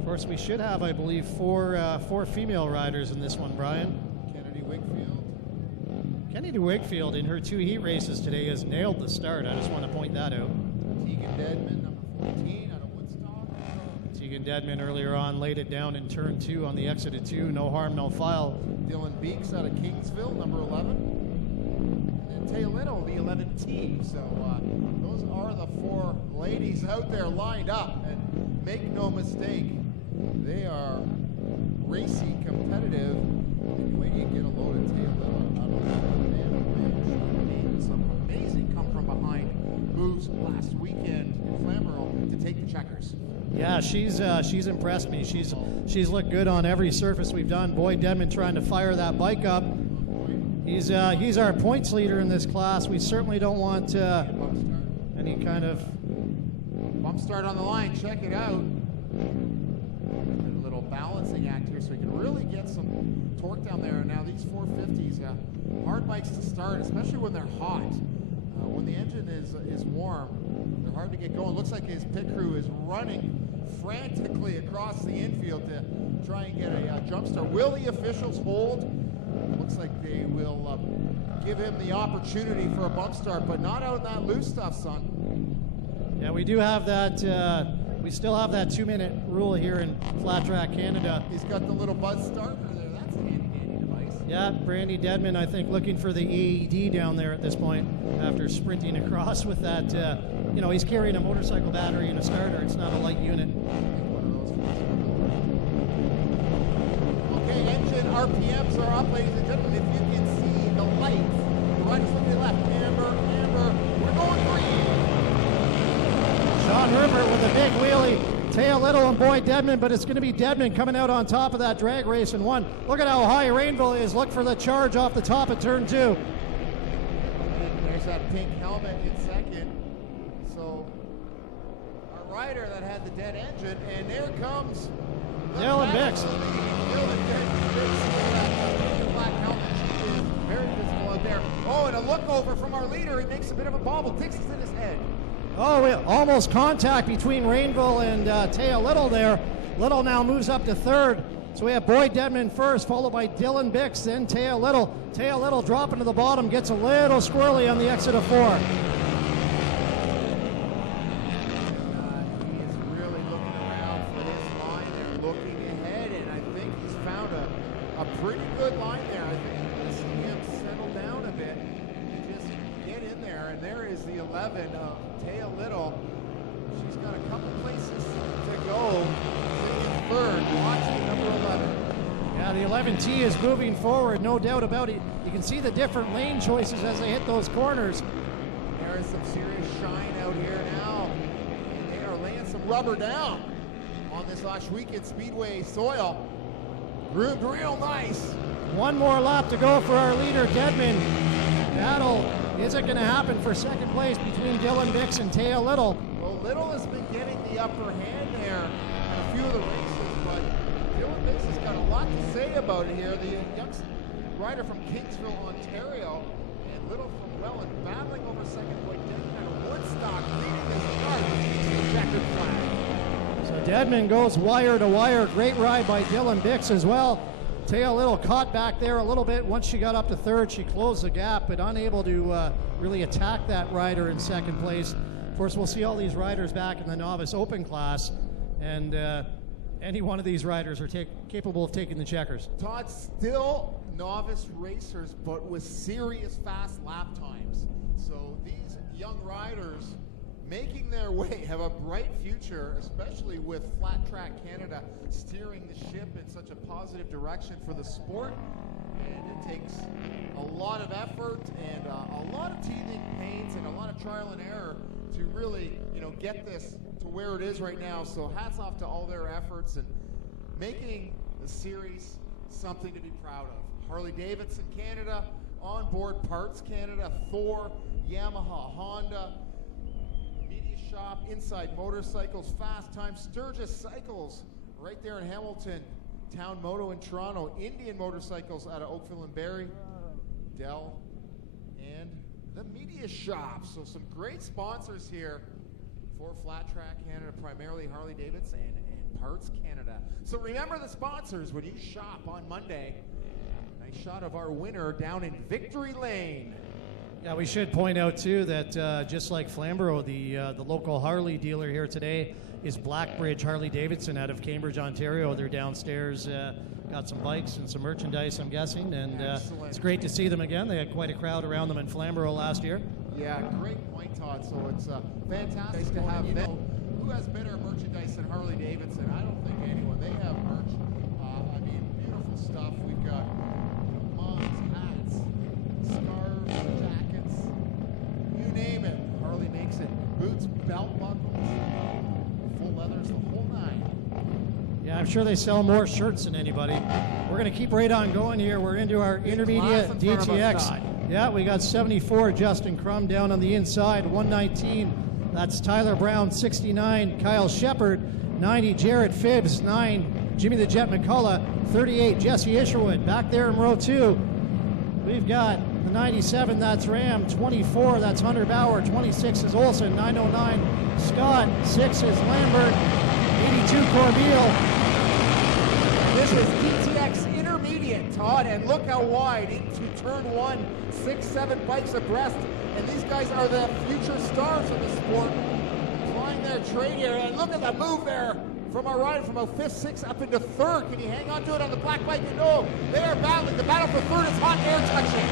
Of course, we should have, I believe, four female riders in this one, Brian. Kennedy Wakefield in her 2 heat races today has nailed the start. I just want to point that out. Tegan Dedman, number 14, out of Woodstock. Tegan Dedman earlier on laid it down in turn 2 on the exit of 2. No harm, no foul. Dylan Beeks out of Kingsville, number 11. And then Taylor, the 11T. So those are the 4 ladies out there lined up. And make no mistake, they are racy, competitive. And when you get a load of Taylor out of that man, some amazing come from behind moves last weekend in Flamborough to take the checkers. Yeah, she's impressed me. She's looked good on every surface we've done. Boyd Dedman trying to fire that bike up. He's our points leader in this class. We certainly don't want any kind of bump start on the line. Check it out. A little balancing act here, so we can really get some torque down there. Now these 450s, hard bikes to start, especially when they're hot. When the engine is warm, they're hard to get going. Looks like his pit crew is running frantically across the infield to try and get a jump start. Will the officials hold? Looks like they will give him the opportunity for a bump start, but not out in that loose stuff, son. Yeah, we do have that. We still have that 2-minute rule here in Flat Track Canada. He's got the little buzz starter there. That's a handy device. Yeah, Brandy Dedman, I think, looking for the AED down there at this point after sprinting across with that. He's carrying a motorcycle battery and a starter. It's not a light unit. Okay, engine RPMs are up, ladies and gentlemen. If you can see the lights, the right is looking left. Amber, we're going green. Sean Herbert with a big wheelie. Taya Little and Boyd Dedman, but it's going to be Dedman coming out on top of that drag race in 1. Look at how high Rainville is. Look for the charge off the top of turn 2. And there's that pink helmet in second. So our rider that had the dead engine, and there comes Dylan Bix. Dylan Bix. That black helmet. She is very visible out there. Oh, and a look over from our leader. He makes a bit of a bobble. Dixon's in his head. Oh, almost contact between Rainville and Taya Little there. Little now moves up to 3rd. So we have Boyd Dedman first, followed by Dylan Bix, then Taya Little. Taya Little dropping to the bottom, gets a little squirrely on the exit of 4. He is really looking around for this line and looking ahead, and I think he's found a pretty good line there. I think you're going to see him settle down a bit and just get in there. And there is the 11 of Taya Little. She's got a couple places to go. Sitting in 3rd, watching number 11. Yeah, the 11T is moving forward, no doubt about it. You can see the different lane choices as they hit those corners. There is some serious shine out here now. And they are laying some rubber down on this Oshwegan Speedway soil. Groomed real nice. 1 more lap to go for our leader, Dedman. Battle isn't going to happen for 2nd place between Dylan Bix and Taya Little. Well, Little has been getting the upper hand there in a few of the races, but Dylan Bix has got a lot to say about it here. The young rider from Kingsville, Ontario, and Little from Welland battling over 2nd point. Dedman out of Woodstock leading this start. The checkered flag. So Dedman goes wire to wire. Great ride by Dylan Bix as well. Taya Little caught back there a little bit. Once she got up to 3rd, she closed the gap, but unable to really attack that rider in 2nd place. Of course, we'll see all these riders back in the novice open class, and any one of these riders are capable of taking the checkers. Todd, still novice racers, but with serious fast lap times. So these young riders making their way have a bright future, especially with Flat Track Canada steering the ship in such a positive direction for the sport. And it takes a lot of effort and a lot of teething pains and a lot of trial and error to really, get this to where it is right now. So hats off to all their efforts and making the series something to be proud of. Harley Davidson Canada, Onboard Parts Canada, Thor, Yamaha, Honda, Media Shop, Inside Motorcycles, Fast Time, Sturgis Cycles, right there in Hamilton, Town Moto in Toronto, Indian Motorcycles out of Oakville and Barrie, Dell, and the Media Shop. So some great sponsors here for Flat Track Canada, primarily Harley Davidson and Parts Canada. So remember the sponsors when you shop on Monday. Nice shot of our winner down in Victory Lane. Yeah, we should point out too that just like Flamborough, the local Harley dealer here today is Blackbridge Harley Davidson out of Cambridge, Ontario. They're downstairs, got some bikes and some merchandise, I'm guessing, and it's great to see them again. They had quite a crowd around them in Flamborough last year. Yeah, great point, Todd. So it's fantastic to have them. Who has better merchandise than Harley Davidson? I don't think anyone. They have merch. I mean, beautiful stuff. We've got mugs, hats, scarves, jackets, you name it. Harley makes it. Boots, belt buckles, full leathers, the whole nine. Yeah, I'm sure they sell more shirts than anybody. We're going to keep right on going here. We're into our intermediate DTX. Yeah, we got 74 Justin Crum down on the inside, 119. That's Tyler Brown, 69 Kyle Shepard, 90 Jared Phibbs, 9 Jimmy the Jet McCullough, 38 Jesse Isherwood. Back there in row 2, we've got the 97, that's Ram, 24, that's Hunter Bauer, 26 is Olson, 909 Scott, 6 is Lambert, 82 Corbeil. This is DTX Intermediate, Todd, and look how wide into turn 1, 6-7 bikes abreast, and these guys are the future stars of the sport, applying their trade here, and look at the move there from our rider from a 5th, 6th up into 3rd. Can he hang on to it on the black bike? No, they are battling. The battle for 3rd is hot air touching.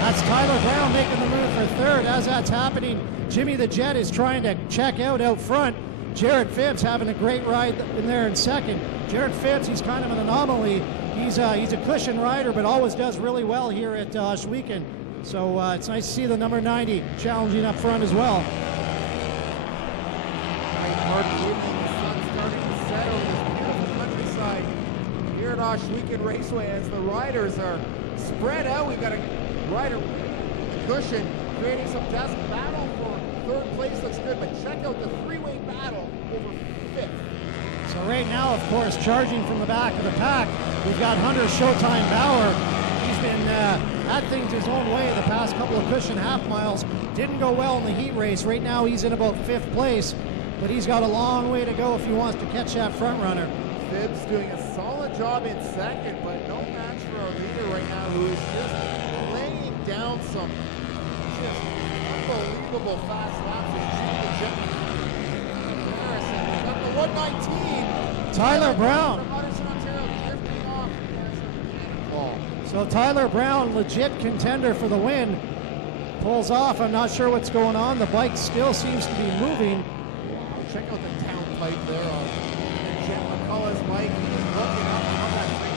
That's Tyler Brown making the move for 3rd. As that's happening, Jimmy the Jet is trying to check out front. Jared Phibbs having a great ride in there in 2nd. Jared Phibbs, he's kind of an anomaly. He's a cushion rider, but always does really well here at Schweeken. So it's nice to see the number 90 challenging up front as well. Hard evening, the sun starting to set over this beautiful countryside here at Schweeken Raceway as the riders are spread out. We've got a rider with the cushion creating some desk battle for 3rd place. Looks good, but check out the 3-way battle over 5th. So right now, of course, charging from the back of the pack, we've got Hunter Showtime Bauer. He's been had things his own way the past couple of cushion half miles. Didn't go well in the heat race. Right now he's in about 5th place, but he's got a long way to go if he wants to catch that front runner. Phibbs doing a solid job in 2nd, but no match for our leader right now, who is just laying down some just unbelievable fast laps. Number 119. Tyler Brown. From Hudson, Ontario, drifting off. So Tyler Brown, legit contender for the win, pulls off. I'm not sure what's going on. The bike still seems to be moving. Check out the town pipe there on Jet McCullough's bike. He's looking up on that thing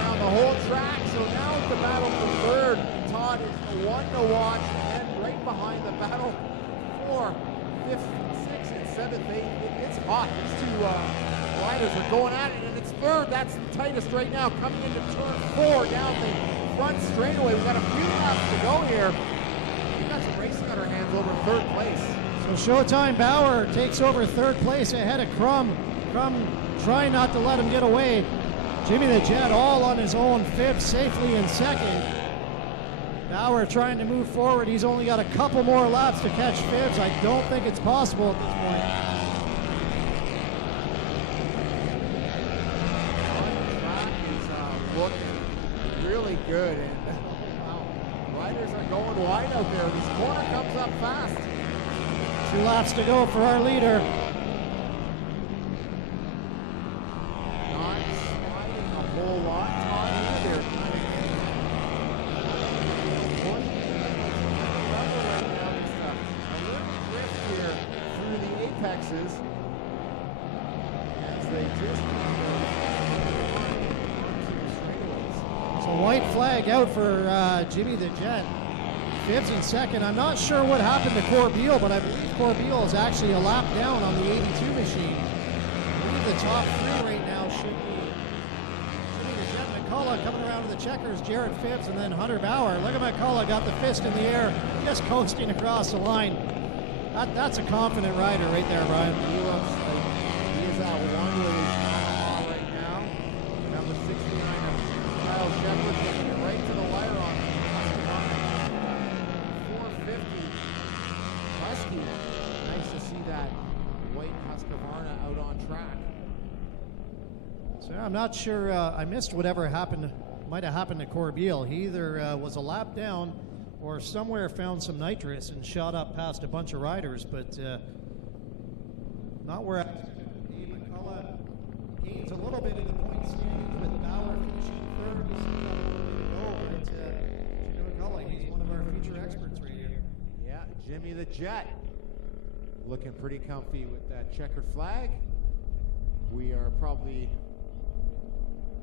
around the whole track. So now it's the battle for 3rd. Todd is the one to watch, and right behind the battle for 5th, 6th, and 7th. It's hot. These two riders are going at it, and it's 3rd. That's the tightest right now. Coming into turn 4 down the front straightaway. We've got a few laps to go here. We've got some racing on our hands over 3rd place. So Showtime Bauer takes over 3rd place ahead of Crum. Crum trying not to let him get away. Jimmy the Jet all on his own, 5th safely in 2nd. Bauer trying to move forward. He's only got a couple more laps to catch Phibbs. I don't think it's possible at this point. The track is looking really good, and wow, riders are going wide out there. This corner comes up fast. 2 laps to go for our leader. Not sliding a whole lot, Todd, either. Through the apexes as they just So white flag out for Jimmy the Jet. Phibbs in 2nd. I'm not sure what happened to Corbeil, but I believe Corbeil is actually a lap down on the 82 machine. I believe the top 3 right now should be Jimmy the Jet, McCullough coming around to the checkers, Jared Phibbs, and then Hunter Bauer. Look at McCullough, got the fist in the air, just coasting across the line. That's a confident rider right there, Brian. He looks like he is at one with his right out on track. So I'm not sure. I missed whatever happened. Might have happened to Corbeil. He either was a lap down or somewhere found some nitrous and shot up past a bunch of riders, but not where. McCullough gains a little bit in the point standings with Bauer finishing third. He's still got a little bit to go, but Jimmy McCullough, he's one of our future experts right here. Yeah, Jimmy the Jet looking pretty comfy with that checkered flag. We are probably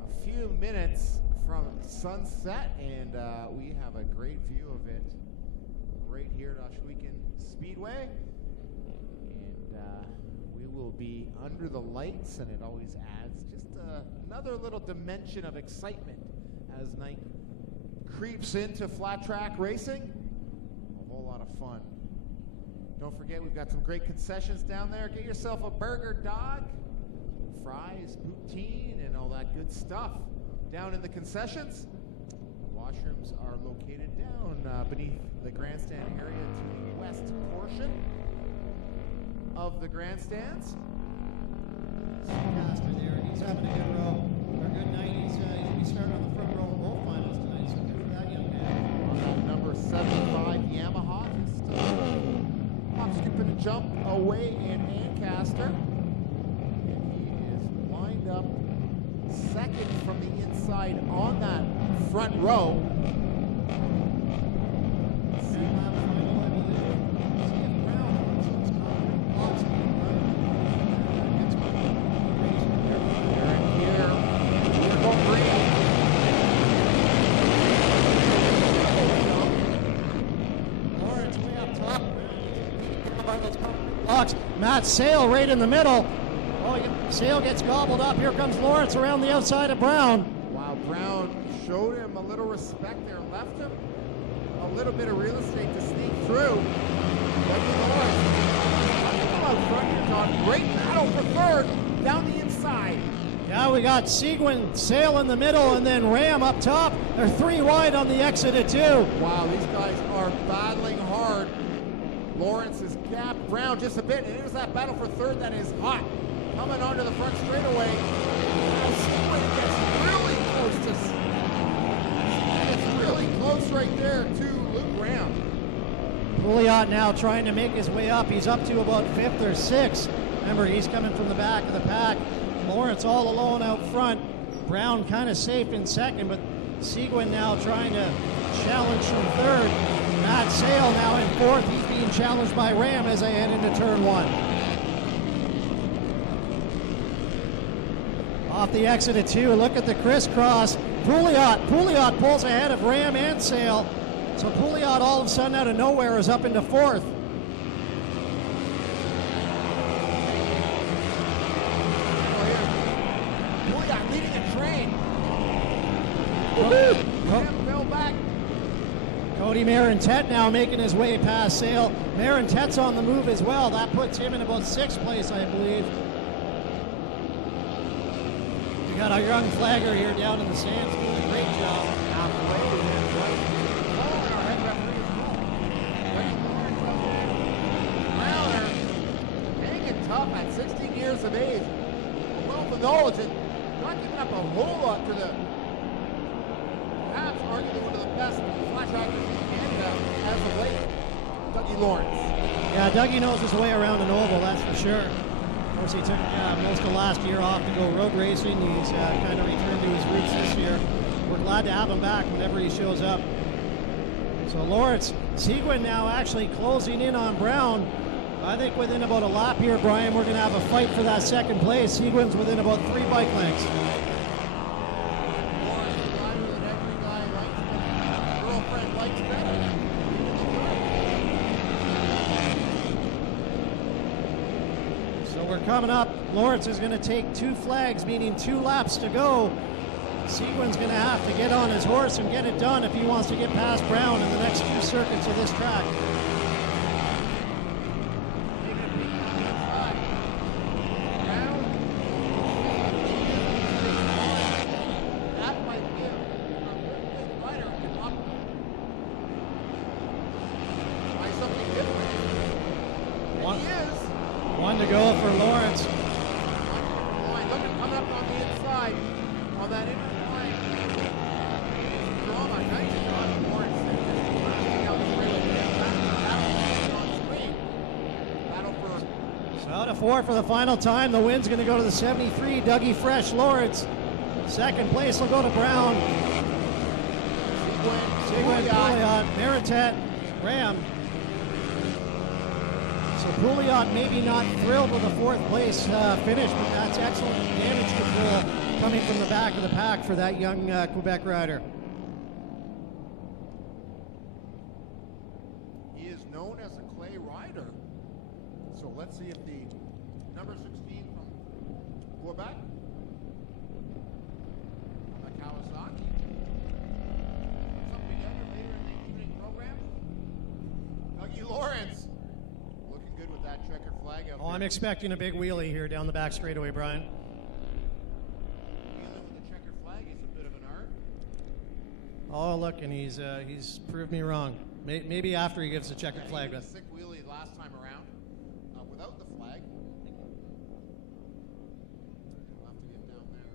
a few minutes from sunset, and we have a great view of it right here at Ohsweken Speedway. And we will be under the lights, and it always adds just another little dimension of excitement as night creeps into flat track racing. A whole lot of fun. Don't forget, we've got some great concessions down there. Get yourself a burger, dog, fries, poutine, and all that good stuff down in the concessions. Washrooms are located down beneath the grandstand area to the west portion of the grandstands. Casper there, he's having a good row, or a good night. He's going to be starting on the front row of both finals tonight, so good for that young man. On that number 75 Yamaha, just hop, skip, and a jump away in Ancaster. And he is lined up second from the inside on that front row. Matt Sale right in the middle. Oh, Sale gets gobbled up. Here comes Lawrence around the outside of Brown. Wow, Brown showed him a little respect there, left him a little bit of real estate to sneak through. Lawrence out front here, Don. Great battle for third down the inside. Yeah, we got Seguin, Sale in the middle, and then Ram up top. They're three wide on the exit of two. Wow, these guys are battling hard. Lawrence has gapped Brown just a bit, and here's that battle for third that is hot. Coming onto the front straightaway. Seguin gets really close to, it's really close right there to Luke Ram. Pouliot now trying to make his way up. He's up to about fifth or sixth. Remember, he's coming from the back of the pack. Lawrence all alone out front. Brown kind of safe in second, but Seguin now trying to challenge from third. Matt Sale now in fourth. He's being challenged by Ram as they head into turn one. Off the exit of two, look at the crisscross. Pouliot pulls ahead of Ram and Sale. So Pouliot all of a sudden out of nowhere is up into fourth. Pouliot leading a train. Ram fell back. Cody Marintet now making his way past Sale. Marintet's on the move as well. That puts him in about sixth place, I believe. We got our young flagger here down in the stands doing a great job. Browner hanging tough at 16 years of age. A wealth of knowledge and not giving up a whole lot to the perhaps arguably one of the best flat trackers in Canada as of late, Dougie Lawrence. Yeah, Dougie knows his way around an oval, that's for sure. Of course, he took most of last year off to go road racing. He's kind of returned to his roots this year. We're glad to have him back whenever he shows up. So Lawrence, Seguin now actually closing in on Brown. I think within about a lap here, Brian, we're going to have a fight for that second place. Seguin's within about 3 bike lengths. Coming up, Lawrence is going to take 2 flags, meaning 2 laps to go. Seguin's going to have to get on his horse and get it done if he wants to get past Brown in the next 2 circuits of this track. One to go for Lawrence. 4 for the final time. The win's going to go to the 73, Dougie Fresh Lawrence. Second place will go to Brown. Sigwin, Pouliot, Meritat, Graham. So Pouliot maybe not thrilled with the 4th place finish, but that's excellent damage control coming from the back of the pack for that young Quebec rider. He is known as a clay rider. So let's see if the number 16 from Quebec, the Kawasaki, something together later in the evening program. Dougie Lawrence, looking good with that checker flag out Oh, I'm there. expecting a big wheelie here down the back straightaway, Brian. Wheeling with the checker flag is a bit of an art. Oh, look, and he's proved me wrong. Maybe after he gives the checkered flag. He But did a sick wheelie last time around without the flag. We'll have to get down there.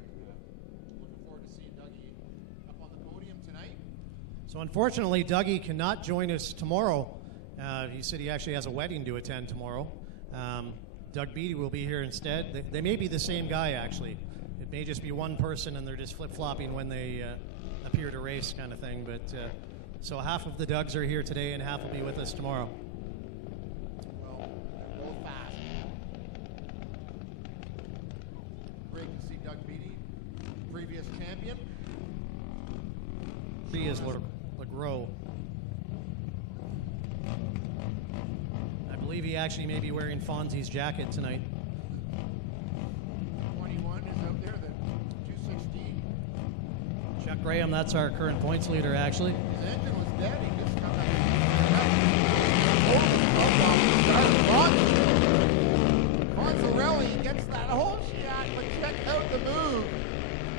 Looking forward to seeing Dougie up on the podium tonight. so unfortunately, Dougie cannot join us tomorrow. He said he actually has a wedding to attend tomorrow. Doug Beattie will be here instead. They may be the same guy, actually. It may just be one person and they're just flip-flopping when they appear to race kind of thing. But so half of the Dougs are here today and half will be with us tomorrow. Well, they're both fast. Great to see Doug Beattie, previous champion. He is LeGros. I believe he actually may be wearing Fonzie's jacket tonight. 21 is out there, the 216. Chuck Graham, that's our current points leader, actually. His engine was dead. He just come out. Fonzarelli gets that whole shot, but check out the move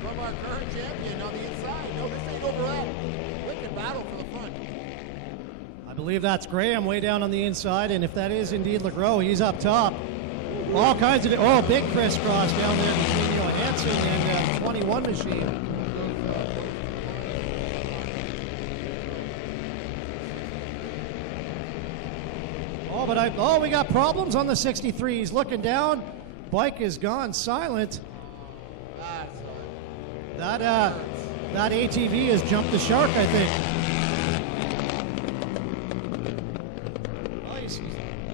from our current champion on the inside. No, this ain't over that. Wicked battle for the front. I believe that's Graham way down on the inside, and if that is indeed LeGros, he's up top. All kinds of big crisscross down there between Hansen and 21 machine. We got problems on the 63. He's looking down. Bike is gone silent. That ATV has jumped the shark, I think. Well, he's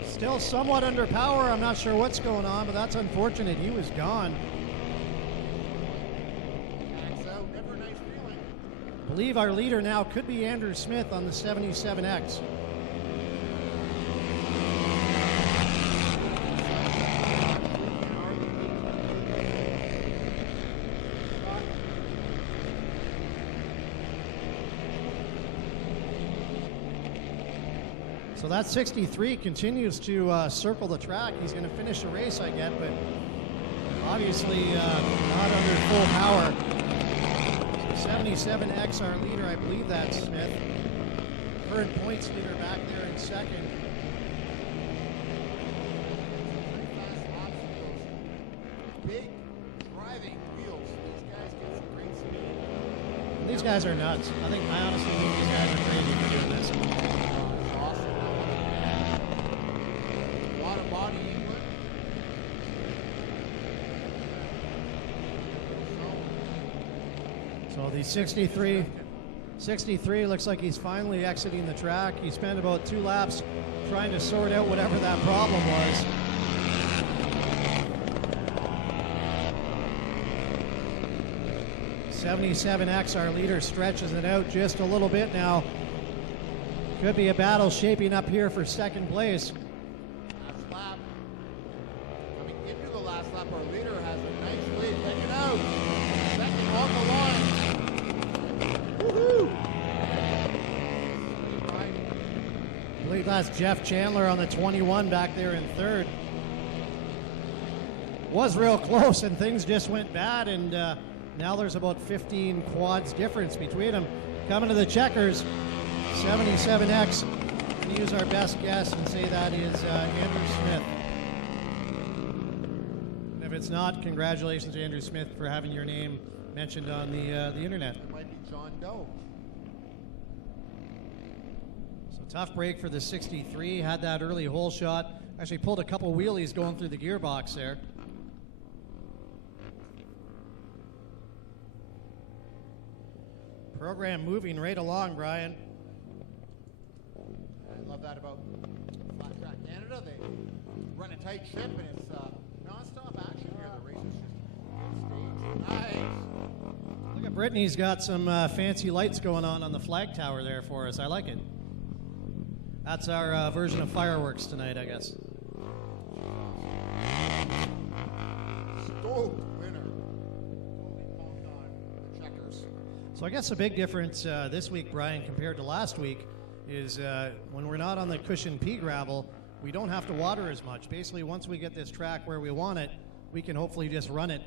still somewhat under power. I'm not sure what's going on, but that's unfortunate. He was gone. Never a nice feeling. I believe our leader now could be Andrew Smith on the 77X. So that 63 continues to circle the track. He's going to finish the race, I get, but obviously not under full power. So 77X, our leader, I believe that's Smith. Current points leader back there in second. Big driving wheels. These guys get some great speed. These guys are nuts. I honestly think these guys are crazy for doing this. Awesome. A lot of body input. So the 63 looks like he's finally exiting the track. He spent about 2 laps trying to sort out whatever that problem was. .77X, our leader, stretches it out just a little bit now. Could be a battle shaping up here for second place. Last lap. Coming into the last lap, our leader has a nice lead. Check it out. Second on the line. Woohoo! Right. I believe that's Jeff Chandler on the 21 back there in third. Was real close and things just went bad, and now there's about 15 quads difference between them. Coming to the checkers, 77X. We'll use our best guess and say that is Andrew Smith. And if it's not, congratulations to Andrew Smith for having your name mentioned on the internet. It might be John Doe. So tough break for the 63. Had that early hole shot. Actually pulled a couple wheelies going through the gearbox there. Program moving right along, Brian. I love that about Flat Track Canada. They run a tight ship, and it's non-stop action here. The racers just stage. Nice. Look at Brittany's got some fancy lights going on the flag tower there for us. I like it. That's our version of fireworks tonight, I guess. Stoked winner. Totally pumped on the checkers. So I guess the big difference this week, Brian, compared to last week is when we're not on the cushion pea gravel, we don't have to water as much. Basically, once we get this track where we want it, we can hopefully just run it,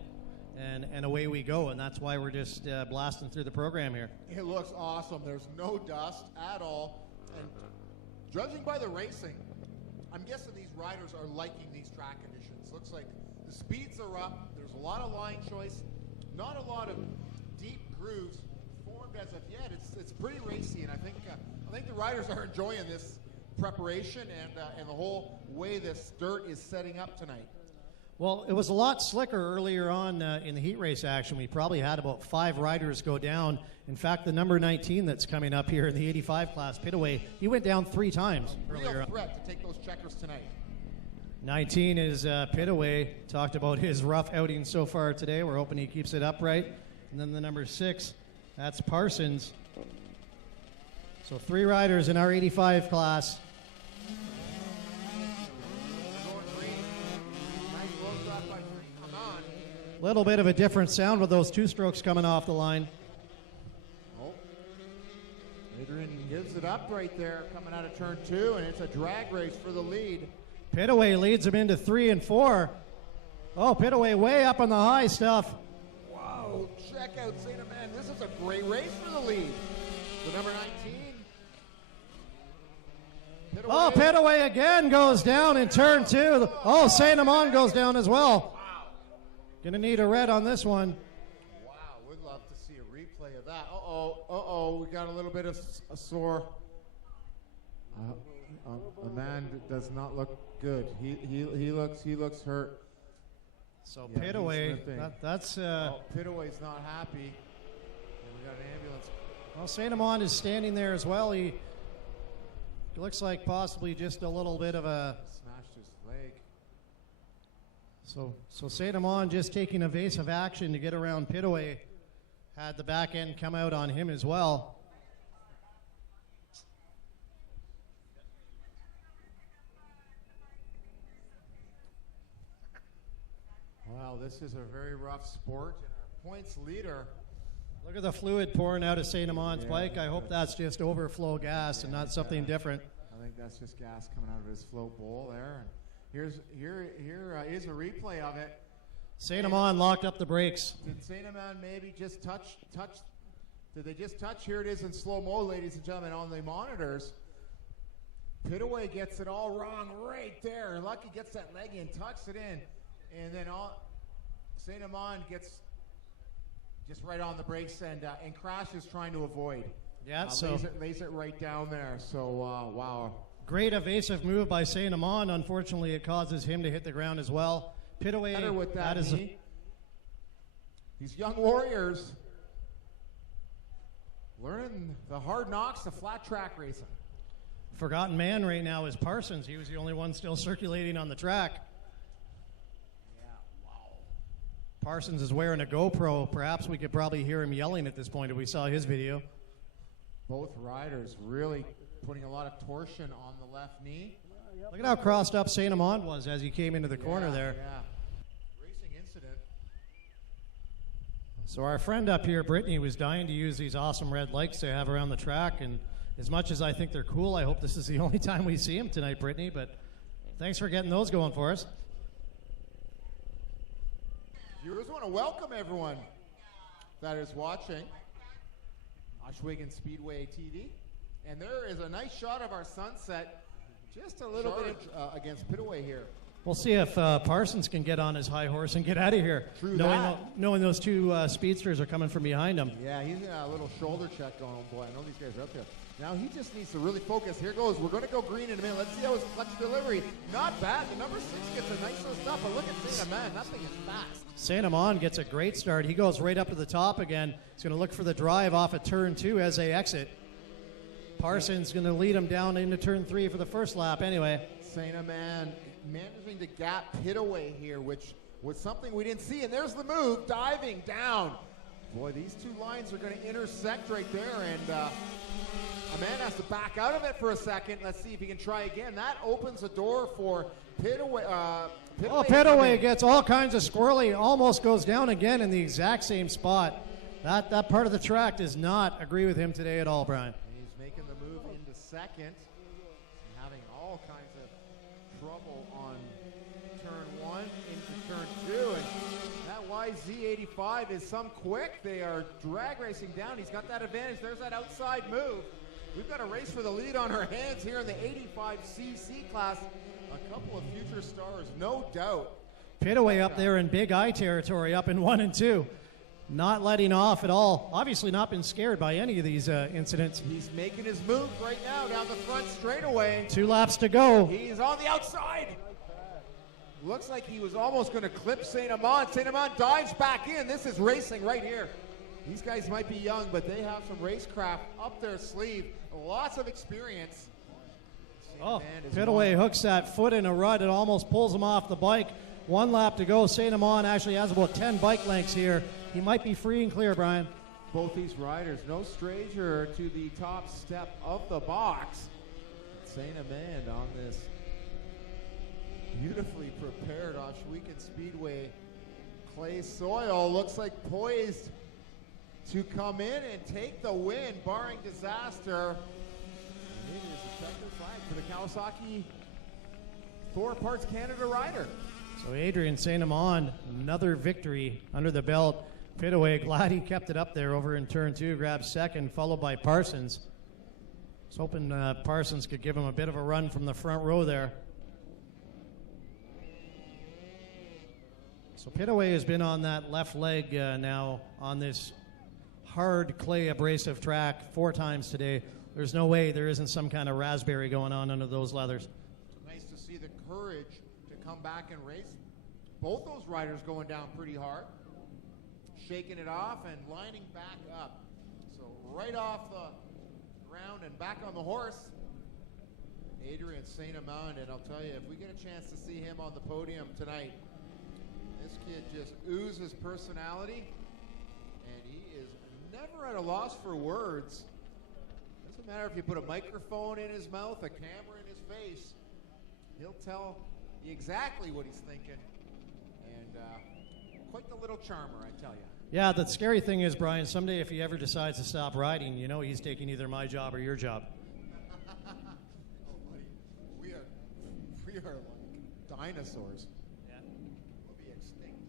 and away we go. And that's why we're just blasting through the program here. It looks awesome. There's no dust at all. And judging by the racing, I'm guessing these riders are liking these track conditions. Looks like the speeds are up. There's a lot of line choice. Not a lot of deep grooves formed as of yet. It's pretty racy, and I think the riders are enjoying this preparation and the whole way this dirt is setting up tonight. Well, it was a lot slicker earlier on in the heat race action. We probably had about 5 riders go down. In fact, the number 19 that's coming up here in the 85 class, Pitaway, he went down 3 times earlier. Real threat to take those checkers tonight. 19 is Pitaway. Talked about his rough outing so far today. We're hoping he keeps it upright. And then the number 6, that's Parsons. So 3 riders in our 85 class. Little bit of a different sound with those 2 strokes coming off the line. Oh, Adrian gives it up right there coming out of turn 2, and it's a drag race for the lead. Pitaway leads him into 3 and 4. Oh, Pitaway way up on the high stuff. Wow, check out St. Amand. This is a great race for the lead. The number 19. Pitaway. Oh, Pitaway again goes down in turn 2. Oh, St. Amand goes down as well. Gonna need a red on this one. Wow, would love to see a replay of that. Uh-oh, we got a little bit of a sore. The man does not look good. He looks hurt. So yeah, Pitaway, that's... Pitaway's not happy. And we got an ambulance. Well, St. Amand is standing there as well. He looks like possibly just a little bit of a... Smashed his leg. So St. Amand just taking evasive action to get around Pitaway. Had the back end come out on him as well. Wow, this is a very rough sport. Points leader. Look at the fluid pouring out of St. Amand's bike. I hope that's just overflow gas and not something different. I think that's just gas coming out of his float bowl there. And here is a replay of it. St. Amand locked up the brakes. Did St. Amand maybe just touch? Did they just touch? Here it is in slow-mo, ladies and gentlemen, on the monitors. Pitaway gets it all wrong right there. Lucky gets that leg in, tucks it in, and then St. Amand gets just right on the brakes and crashes trying to avoid. Yeah, lays it right down there. So wow. Great evasive move by St. Amand. Unfortunately, it causes him to hit the ground as well. Pitaway, better with that is these young warriors learning the hard knocks of flat track racing. Forgotten man right now is Parsons. He was the only one still circulating on the track. Yeah, wow. Parsons is wearing a GoPro. Perhaps we could probably hear him yelling at this point if we saw his video. Both riders really putting a lot of torsion on the left knee. Look at how crossed up St. Amand was as he came into the corner there. Yeah. Racing incident. So our friend up here, Brittany, was dying to use these awesome red lights they have around the track. And as much as I think they're cool, I hope this is the only time we see them tonight, Brittany. But thanks for getting those going for us. Viewers, want to welcome everyone that is watching Ohsweken Speedway TV. And there is a nice shot of our sunset, just a little bit against Pitaway here. We'll see if Parsons can get on his high horse and get out of here. True knowing those two speedsters are coming from behind him. Yeah, he's got a little shoulder check going. Boy, I know these guys are up there. Now he just needs to really focus. Here goes. We're going to go green in a minute. Let's see how his clutch delivery. Not bad. The number 6 gets a nice little stop, but look at Saint-Amand. That thing is fast. Saint-Amand gets a great start. He goes right up to the top again. He's going to look for the drive off at turn 2 as they exit. Parsons going to lead him down into turn 3 for the first lap anyway. Saint-Amand managing to gap Pitaway here, which was something we didn't see. And there's the move, diving down. Boy, these two lines are going to intersect right there, and Amand has to back out of it for a second. Let's see if he can try again. That opens the door for Pitaway. Pitaway gets all kinds of squirrely, almost goes down again in the exact same spot. That part of the track does not agree with him today at all, Brian. He's making the move into second, and having all kinds of trouble on turn 1 into turn 2, and that YZ85 is some quick. They are drag racing down. He's got that advantage. There's that outside move. We've got a race for the lead on our hands here in the 85cc class. A couple of future stars, no doubt. Pitaway up there in Big I territory, up in 1 and 2. Not letting off at all. Obviously not been scared by any of these incidents. He's making his move right now down the front straightaway. 2 laps to go. He's on the outside. Looks like he was almost going to clip Saint-Amand. Saint-Amand dives back in. This is racing right here. These guys might be young, but they have some racecraft up their sleeve. Lots of experience. Pitaway hooks that foot in a rut. It almost pulls him off the bike. 1 lap to go. Saint-Amand actually has about 10 bike lengths here. He might be free and clear, Brian. Both these riders, no stranger to the top step of the box. Saint-Amand on this beautifully prepared Ohsweken Speedway clay soil. Looks like poised to come in and take the win, barring disaster. It is a checkered flag for the Kawasaki Thor Parts Canada rider. So Adrian Saint-Amand, another victory under the belt. Pitaway, glad he kept it up there over in turn 2, grabbed second, followed by Parsons. Was hoping Parsons could give him a bit of a run from the front row there. So Pitaway has been on that left leg now on this hard clay abrasive track 4 times today. There's no way there isn't some kind of raspberry going on under those leathers. Nice to see the courage to come back and race. Both those riders going down pretty hard, shaking it off and lining back up. So right off the ground and back on the horse, Adrian Saint-Amand. And I'll tell you, if we get a chance to see him on the podium tonight, this kid just oozes personality, and he is never at a loss for words. Doesn't matter if you put a microphone in his mouth, a camera in his face, he'll tell you exactly what he's thinking. And quite the little charmer, I tell you. Yeah, the scary thing is, Brian, someday if he ever decides to stop riding, you know he's taking either my job or your job. Oh, buddy, we are like dinosaurs. Yeah. We'll be extinct.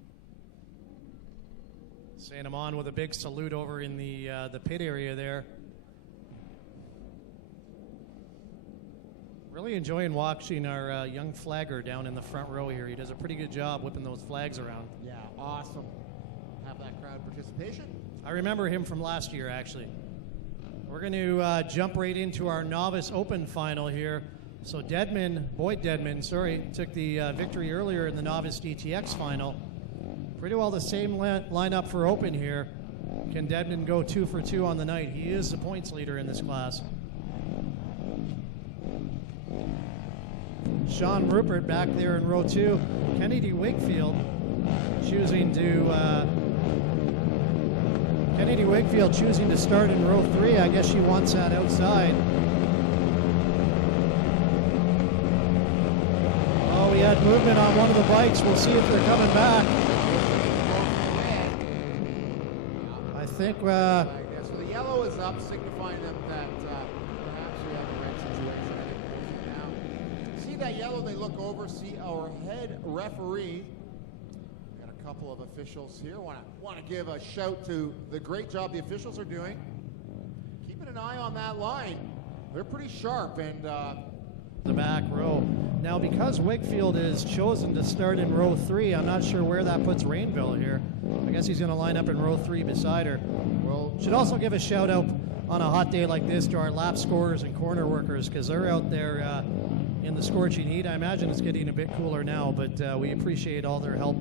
Saint-Amand with a big salute over in the pit area there. Really enjoying watching our young flagger down in the front row here. He does a pretty good job whipping those flags around. Yeah, awesome. Have that crowd participation. I remember him from last year, actually. We're going to jump right into our Novice Open final here. So Boyd Dedman, took the victory earlier in the Novice DTX final. Pretty well the same lineup for Open here. Can Dedman go 2 for 2 on the night? He is the points leader in this class. Sean Rupert back there in row 2. Kennedy Wakefield choosing to start in row 3. I guess she wants that outside. Oh, we had movement on one of the bikes. We'll see if they're coming back. I think... so the yellow is up, signifying them that perhaps we have a wreck situation. Now, see that yellow, they look over, see our head referee. Got a couple of officials here. Want to give a shout to the great job the officials are doing. Keeping an eye on that line. They're pretty sharp, and the back row. Now, because Wakefield is chosen to start in row 3, I'm not sure where that puts Rainville here. I guess he's going to line up in row 3 beside her. Well, Should also give a shout out on a hot day like this to our lap scorers and corner workers, because they're out there in the scorching heat. I imagine it's getting a bit cooler now, but we appreciate all their help.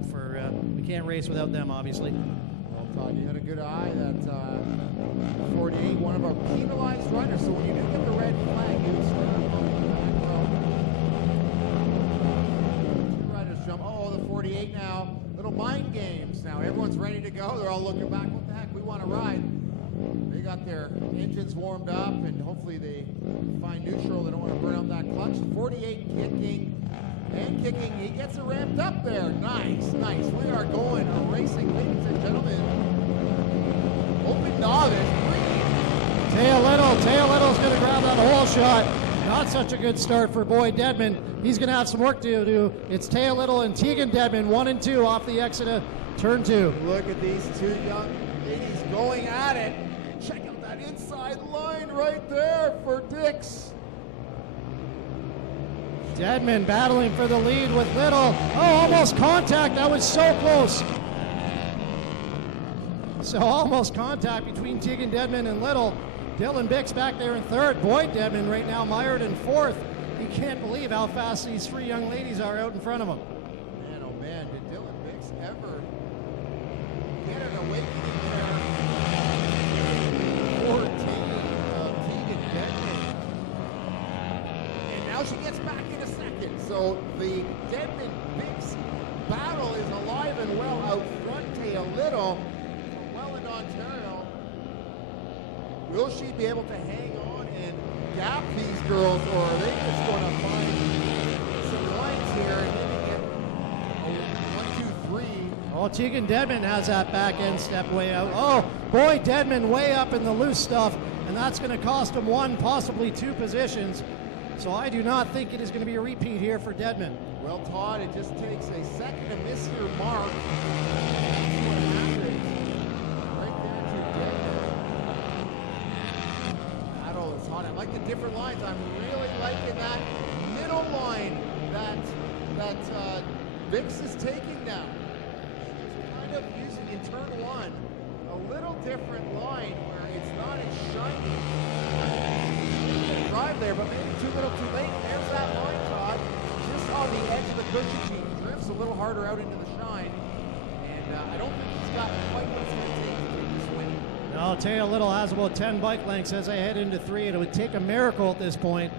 We can't race without them, obviously. Well, Todd, you had a good eye. That 48, one of our penalized runners. So when you do get the red flag, you start on the back row. Two riders jump. Oh, the 48 now. Little mind games now. Everyone's ready to go. They're all looking back. What the heck? We want to ride. They got their engines warmed up, and hopefully they find neutral. They don't want to burn out that clutch. 48 kicking and kicking. He gets it ramped up there. Nice, nice. We are going racing, ladies and gentlemen. Open novice. Tail Little's going to grab that hole shot. Not such a good start for Boyd Dedman. He's going to have some work to do. It's Tail Little and Tegan Dedman, 1 and 2 off the exit of turn 2. Look at these two young ladies going at it. Check out that inside line right there for Dix. Dedman battling for the lead with Little. Oh, almost contact. That was so close. So almost contact between Tegan Dedman and Little. Dylan Bix back there in third. Boyd Dedman right now mired in fourth. He can't believe how fast these three young ladies are out in front of him. Man, oh man, did Dylan Bix ever get an awakening there for Tegan Dedman? And now she gets back in a second. So the Dedman-Bix battle is alive and well out front. A little from Welland, Ontario. Will she be able to hang on and gap these girls, or are they just going to find some lines here and maybe get a 1, 2, 3? Oh, Tegan Dedman has that back end step way out. Oh, boy, Dedman way up in the loose stuff, and that's going to cost him 1, possibly 2 positions. So I do not think it is going to be a repeat here for Dedman. Well, Todd, it just takes a second to miss your mark. That's what happens. Right there to Dedman. Battle is hot. I like the different lines. I'm really liking that middle line that Bix is taking now. She's kind of using in turn 1 a little different line where it's not as shiny. Drive there, but maybe too little too late. There's that line, Todd. Just on the edge of the cushion team. Drifts a little harder out into the shine. And I don't think he's got quite what it's going to take to take this win. No, Taya Little has about 10 bike lengths as they head into 3, and it would take a miracle at this point.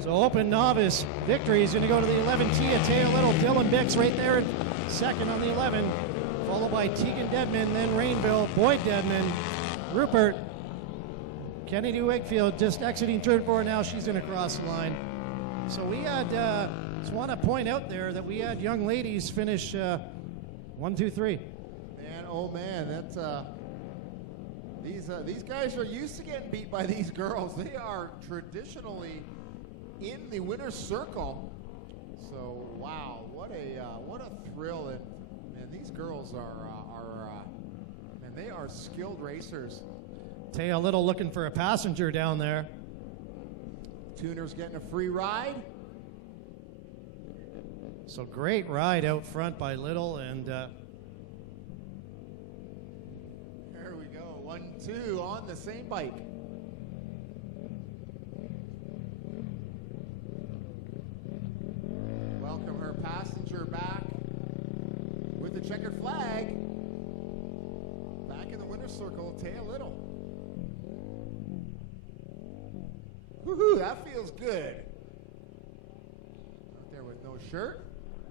So open novice victory is going to go to the 11 Tia, Taya Little, Dylan Bix right there in second on the 11, followed by Tegan Dedman, then Rainville, Boyd Dedman, Rupert, Kennedy Wakefield just exiting turn 4 now. She's going to cross the line. So we had, just want to point out there that we had young ladies finish 1, 2, 3. Man, oh man, that's these guys are used to getting beat by these girls. They are traditionally in the winner's circle. So wow, what a thrill! And man, these girls are man, they are skilled racers. Taya Little looking for a passenger down there. Tuner's getting a free ride. So great ride out front by Little, and there we go. 1, 2 on the same bike. Welcome her passenger back with the checkered flag. Back in the winner's circle, Taya Little. Woohoo, that feels good. Out there with no shirt.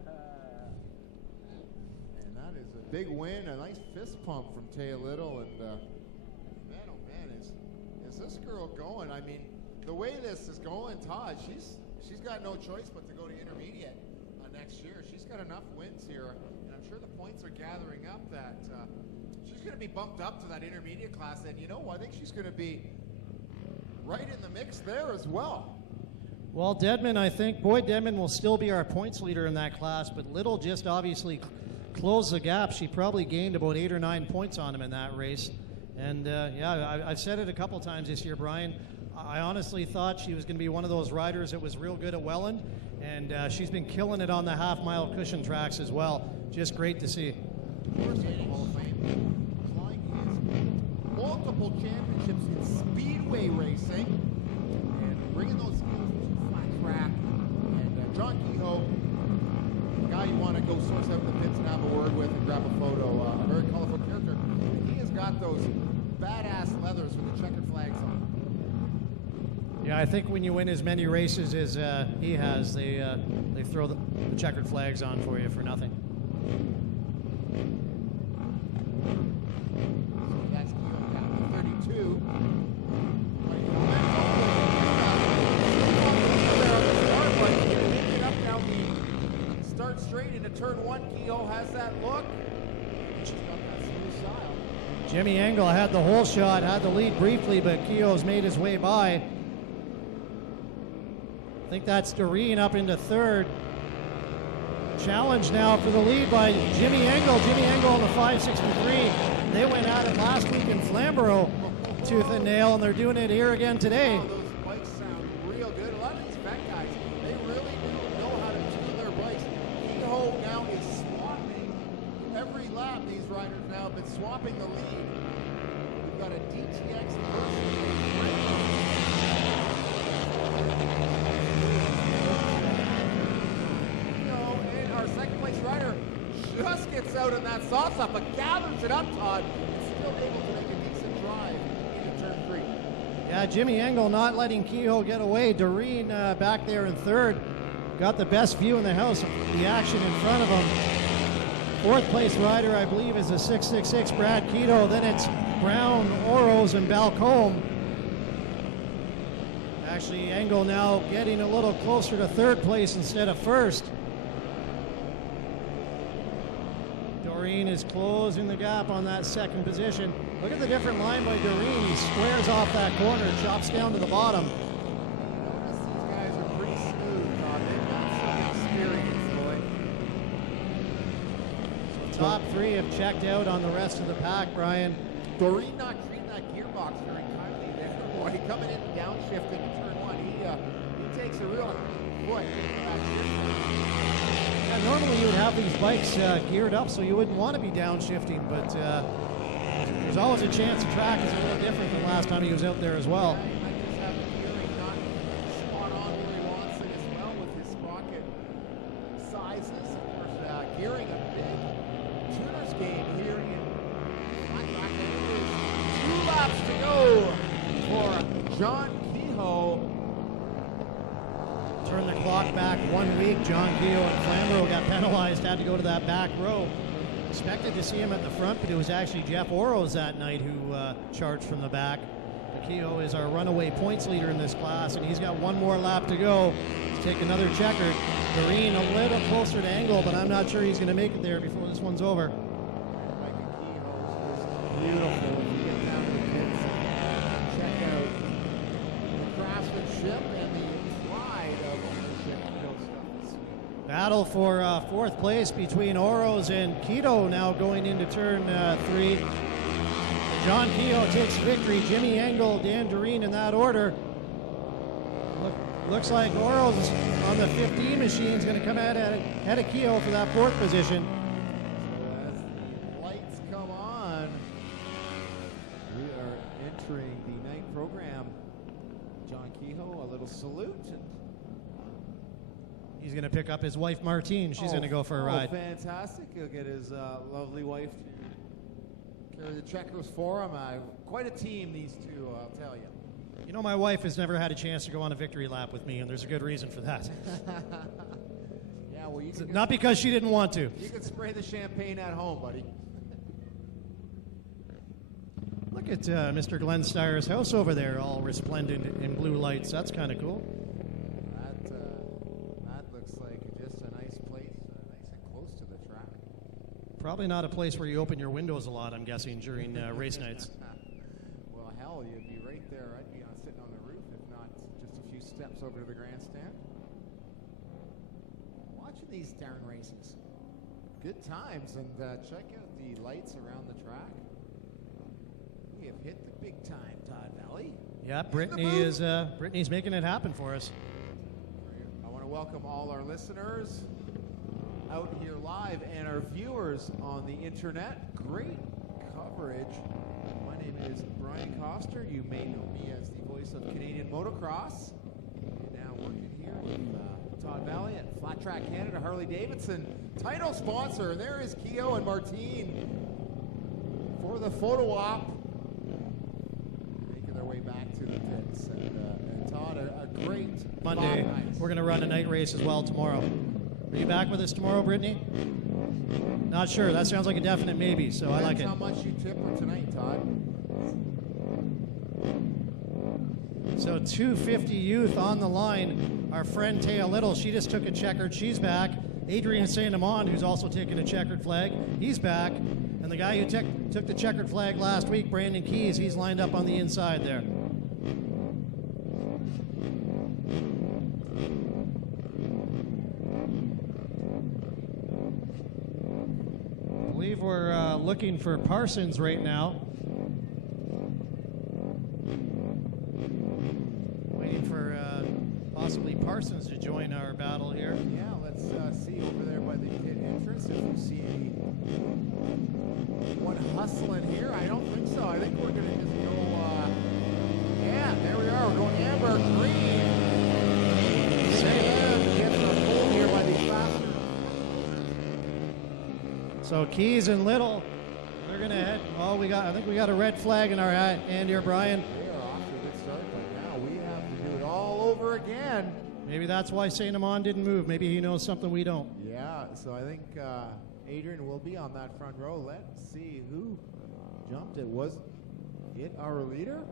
And that is a big win, a nice fist pump from Taya Little. And man, oh man, is this girl going? I mean, the way this is going, Todd, she's got no choice but to go to intermediate next year. She's got enough wins here, and I'm sure the points are gathering up that she's going to be bumped up to that intermediate class. And you know, I think she's going to be right in the mix there as well. Well, Dedman, I think Boyd Dedman will still be our points leader in that class, but Little just obviously closed the gap. She probably gained about 8 or 9 points on him in that race. And yeah, I've said it a couple times this year, Brian. I honestly thought she was going to be one of those riders that was real good at Welland, And she's been killing it on the half-mile cushion tracks as well. Just great to see. Motorcycle Hall of Fame. Flying his multiple championships in speedway racing and bringing those skills to flat track. And John Kehoe, a guy you want to go source out in the pits and have a word with and grab a photo. A very colorful character. He has got those badass leathers with the checkered flags on. Yeah, I think when you win as many races as he has, they throw the checkered flags on for you for nothing. So that's Kehoe down to 32. Up down the start straight into turn one. Kehoe has that look. She's got that smooth style. Jimmy Engel had the whole shot, had the lead briefly, but Kehoe's made his way by. I think that's Doreen up into third. Challenge now for the lead by Jimmy Engel. Jimmy Engel in the 563. They went at it last week in Flamborough, tooth and nail, and they're doing it here again today. Oh, those bikes sound real good. A lot of these vet guys, they really do know how to tune their bikes. Kehoe now is swapping every lap. These riders now have been swapping the lead. We've got a DTX and our second place rider just gets out in that soft stop, but gathers it up, Todd, and still able to make a decent drive into turn three. Yeah, Jimmy Engel not letting Kehoe get away. Doreen back there in third. Got the best view in the house of the action in front of him. Fourth place rider, I believe, is a 666 Brad Keto. Then it's Brown, Oros, and Balcombe. Actually, Engel now getting a little closer to third place instead of first. Doreen is closing the gap on that second position. Look at the different line by Doreen. He squares off that corner, chops down to the bottom. These guys are pretty smooth, Todd. They've got some experience, boy. So top three have checked out on the rest of the pack, Brian. Doreen not treating that gearbox very kindly there, boy. Coming in downshift into turn one, he takes a real foot back here. Yeah, normally you would have these bikes geared up so you wouldn't want to be downshifting, but there's always a chance the track is a little different than last time he was out there as well. Yeah, he might just have the gearing not spot on where he wants it as well with his sprocket sizes. Of course, gearing a big tuner's game here in flat track. It is 2 laps to go for John Kehoe. Turn the clock back 1 week. John Kehoe and Flamborough got penalized, had to go to that back row. Expected to see him at the front, but it was actually Jeff Oros that night who charged from the back. Kehoe is our runaway points leader in this class, and he's got one more lap to go to take another checker. Doreen a little closer to Engel, but I'm not sure he's going to make it there before this one's over. Mike Kehoe's is beautiful. When you get down to the pits and check out the craftsmanship and the pride of ownership. Real stuff. Battle for fourth place between Oros and Keto now going into turn three. John Kehoe takes victory. Jimmy Engel, Dan Doreen in that order. Looks like Oros on the 15 machine is going to come ahead of Kehoe for that fourth position. So as the lights come on, we are entering the night program. John Kehoe, a little salute. And he's going to pick up his wife Martine. She's going to go for a ride. Fantastic. He'll get his lovely wife to carry the checkers for him. Quite a team, these two, I'll tell you. You know, my wife has never had a chance to go on a victory lap with me, and there's a good reason for that. Yeah, well, you can Not because she didn't want to. You can spray the champagne at home, buddy. Look at Mr. Glenn Steyer's house over there, all resplendent in blue lights. That's kind of cool. That looks like just a nice place, nice and close to the track. Probably not a place where you open your windows a lot, I'm guessing, during race nights. Well, hell, you'd be right there. I'd be sitting on the roof, if not just a few steps over to the grandstand. Watching these darn races. Good times, and check out the lights around the track. We have hit the big time, Todd Valley. Yeah, Brittany's making it happen for us. I want to welcome all our listeners out here live and our viewers on the internet. Great coverage. My name is Brian Coster. You may know me as the voice of Canadian motocross. And now working here with Todd Valley at Flat Track Canada, Harley Davidson, title sponsor. And there is Keogh and Martine for the photo op, making their way back to the pits. And Todd, a great Monday. night. We're going to run a night race as well tomorrow. Are you back with us tomorrow, Brittany? Not sure. That sounds like a definite maybe, so I like it. How much you tip for tonight, Todd? So 250 youth on the line. Our friend Taya Little, she just took a checkered. She's back. Adrian Saint Amand, who's also taking a checkered flag, he's back. And the guy who took the checkered flag last week, Brandon Keys, he's lined up on the inside there. I believe we're looking for Parsons right now. Waiting for possibly Parsons to join our battle here. Yeah, let's see over there by the pit entrance if you see one hustling here. I don't think so. I think we're going to just go, yeah, there we are. We're going amber, green. Getting a pull here by the faster. So Keys and Little, they're going to head. Oh, I think we got a red flag in our hat. Andy or Brian. They are off to a good start, but now we have to do it all over again. Maybe that's why Saint Amand didn't move. Maybe he knows something we don't. Yeah, so I think Adrian will be on that front row. Let's see who jumped. It was it our leader?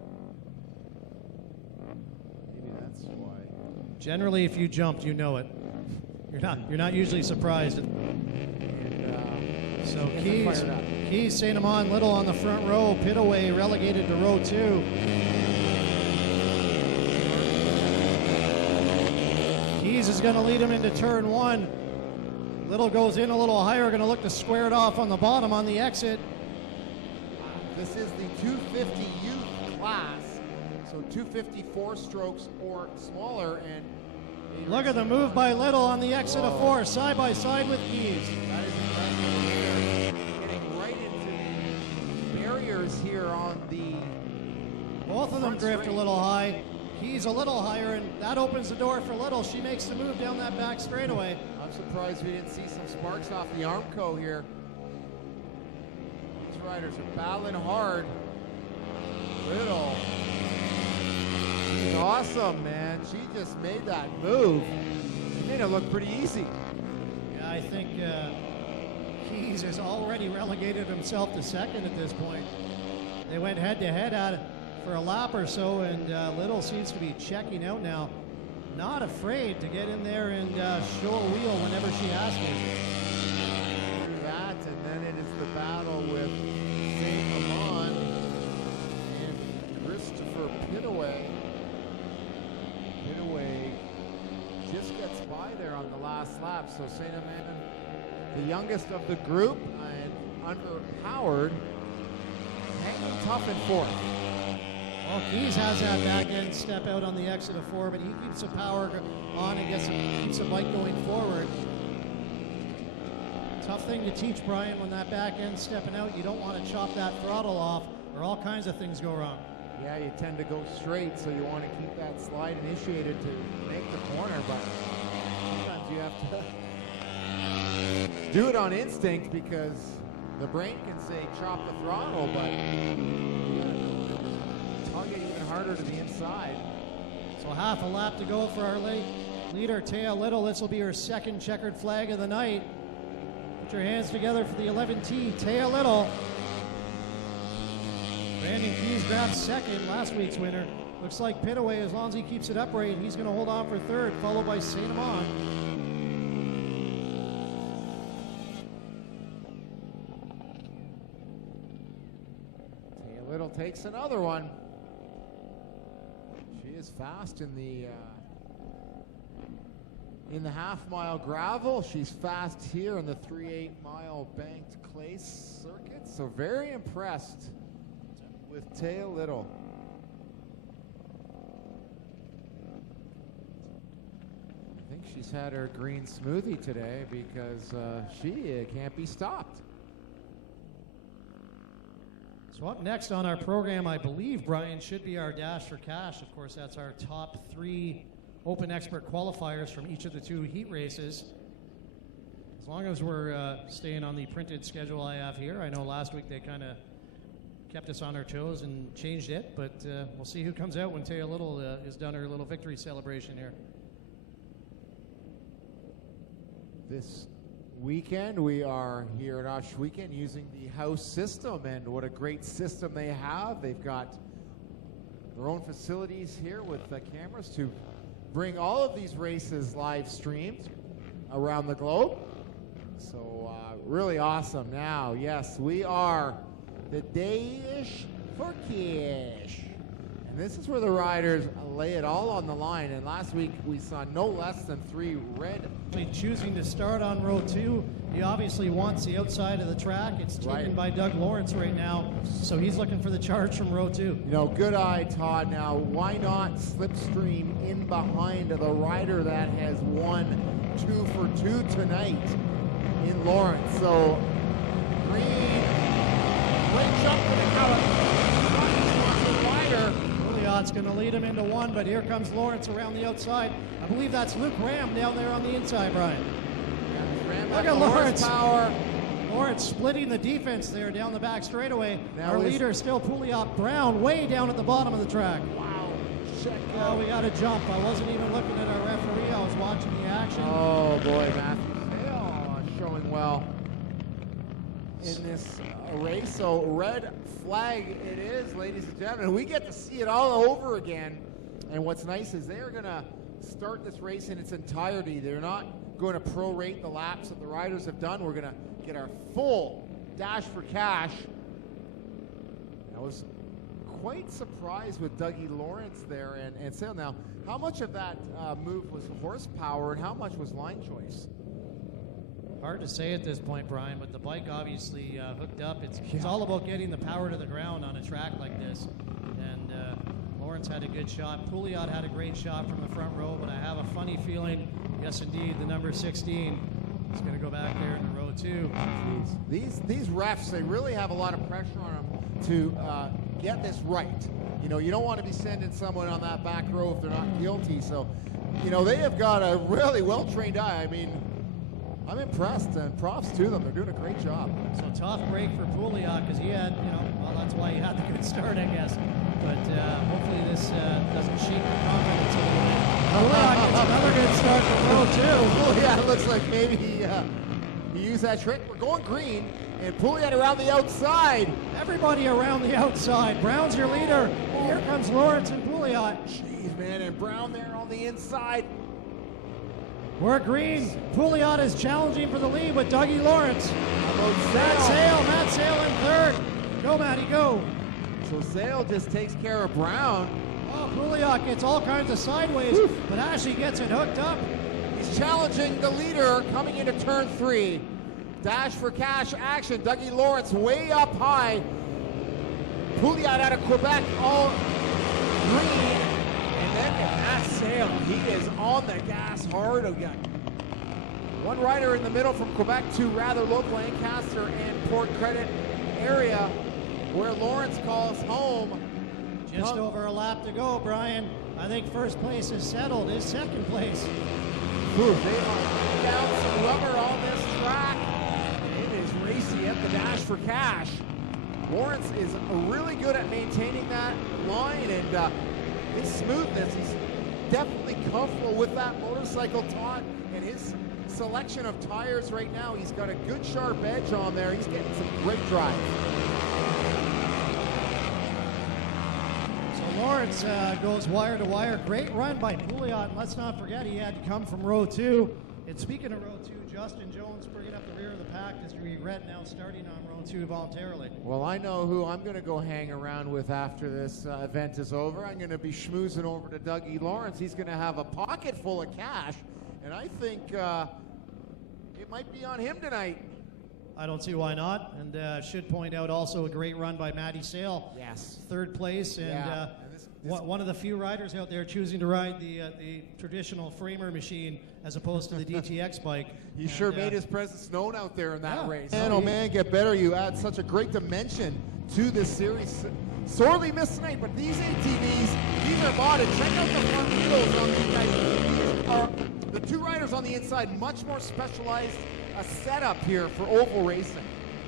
Maybe that's why. Generally, if you jumped, you know it. You're not usually surprised. And, so fired up. Keys, Saint Amand, Little on the front row. Pitaway relegated to row 2. Keys is going to lead him into turn 1. Little goes in a little higher, going to look to square it off on the bottom on the exit. This is the 250 youth class, so 254 strokes or smaller. And Look at the move by Little on the exit of 4, side by side with Keys. That is impressive. Getting right into the barriers here on the. Both of them drift a little high. Keys a little higher, and that opens the door for Little. She makes the move down that back straightaway. I'm surprised we didn't see some sparks off the Armco here. These riders are battling hard. Little. She's awesome, man. She just made that move. She made it look pretty easy. Yeah, I think Keys has already relegated himself to second at this point. They went head-to-head at it for a lap or so, and Little seems to be checking out now. Not afraid to get in there and show a wheel whenever she has to. Through that, and then it is the battle with Saint Amand and Christopher Pitaway. Pitaway just gets by there on the last lap, so Saint Amand, the youngest of the group and underpowered, hanging tough in fourth. Well, Keys has that back end step out on the exit of 4, but he keeps the power on and keeps the bike going forward. Tough thing to teach, Brian, when that back end stepping out, you don't want to chop that throttle off or all kinds of things go wrong. Yeah, you tend to go straight, so you want to keep that slide initiated to make the corner, but sometimes you have to do it on instinct because the brain can say chop the throttle, but you gotta tug it even harder to the inside. So half a lap to go for our leader, Taya Little. This will be her second checkered flag of the night. Put your hands together for the 11T, Taya Little. Brandon Keys grabs second, last week's winner. Looks like Pitaway, as long as he keeps it upright, he's going to hold on for third, followed by Saint Amand. Taya Little takes another one. She is fast in the half-mile gravel. She's fast here in the 3/8-mile banked clay circuit. So very impressed with Taya Little. I think she's had her green smoothie today because she can't be stopped. So up next on our program, I believe, Brian, should be our Dash for Cash. Of course, that's our top 3 Open Expert qualifiers from each of the 2 heat races. As long as we're staying on the printed schedule I have here. I know last week they kind of kept us on our toes and changed it, but we'll see who comes out when Taya Little has done her little victory celebration here. This weekend, we are here at Ohsweken using the house system, and what a great system they have. They've got their own facilities here with cameras to bring all of these races live streamed around the globe. So really awesome. Now, yes, we are the Dash for Cash. And this is where the riders lay it all on the line. And last week we saw no less than 3 red. Choosing to start on row 2. He obviously wants the outside of the track. It's taken by Doug Lawrence right now. So he's looking for the charge from row 2. You know, good eye, Todd. Now, why not slipstream in behind the rider that has won 2 for 2 tonight in Lawrence? So, green, great jump to the rider. It's going to lead him into 1, but here comes Lawrence around the outside. I believe that's Luke Ram down there on the inside, Brian. Look at Lawrence. Lawrence splitting the defense there down the back straightaway. Our leader still Pouliot Brown way down at the bottom of the track. Wow. Oh, we got to jump. I wasn't even looking at our referee. I was watching the action. Oh, boy, Matthew Sale showing well in this race. So red flag it is, ladies and gentlemen. We get to see it all over again. And what's nice is they're going to start this race in its entirety. They're not going to prorate the laps that the riders have done. We're going to get our full Dash for Cash. I was quite surprised with Dougie Lawrence there and Sale. Now, how much of that move was horsepower and how much was line choice? Hard to say at this point, Brian, but the bike obviously hooked up. It's all about getting the power to the ground on a track like this. And Lawrence had a good shot. Pouliot had a great shot from the front row, but I have a funny feeling, yes indeed, the number 16 is going to go back there in row 2. These refs, they really have a lot of pressure on them to get this right. You know, you don't want to be sending someone on that back row if they're not guilty. So, you know, they have got a really well-trained eye. I mean, I'm impressed, and props to them. They're doing a great job. So tough break for Pouliot because he had, well, that's why he had the good start, I guess. But hopefully this doesn't shake the confidence a little bit. Pouliot gets another good start for row 2. Pouliot looks like maybe he used that trick. We're going green, and Pouliot around the outside. Everybody around the outside. Brown's your leader. Here comes Lawrence and Pouliot. Jeez, man, and Brown there on the inside. We're green. Pouliot is challenging for the lead with Dougie Lawrence. Matt Sale in 3rd. Go, Matty, go. So Sale just takes care of Brown. Oh, Pouliot gets all kinds of sideways, but Ashley gets it hooked up. He's challenging the leader coming into turn 3. Dash for Cash action. Dougie Lawrence way up high. Pouliot out of Quebec, all green. And then Matt Sale, he is on the gas hard again. One rider in the middle from Quebec, 2 rather local, Lancaster and Port Credit area, where Lawrence calls home. Just over a lap to go, Brian. I think first place is settled. Is second place. They are down some rubber on this track. It is racy at the Dash for Cash. Lawrence is really good at maintaining that line, and his smoothness, he's definitely comfortable with that motorcycle, Todd, and his selection of tires right now, he's got a good sharp edge on there. He's getting some great drive. So Lawrence goes wire to wire. Great run by Pouliot. Let's not forget he had to come from row 2. And speaking of row 2, Justin Jones bringing up the rear of the pack as we regret now starting on row 2 voluntarily. Well, I know who I'm going to go hang around with after this event is over. I'm going to be schmoozing over to Dougie Lawrence. He's going to have a pocket full of cash, and I think it might be on him tonight. I don't see why not, and should point out also a great run by Matty Sale. Yes. 3rd place, and One of the few riders out there choosing to ride the traditional framer machine as opposed to the DTX bike. He sure made his presence known out there in that race. Yeah. Man, oh man, get better. You add such a great dimension to this series. Sorely missed tonight, but these ATVs, these are modded. Check out the front wheels on these guys. These are the two riders on the inside, much more specialized setup here for oval racing.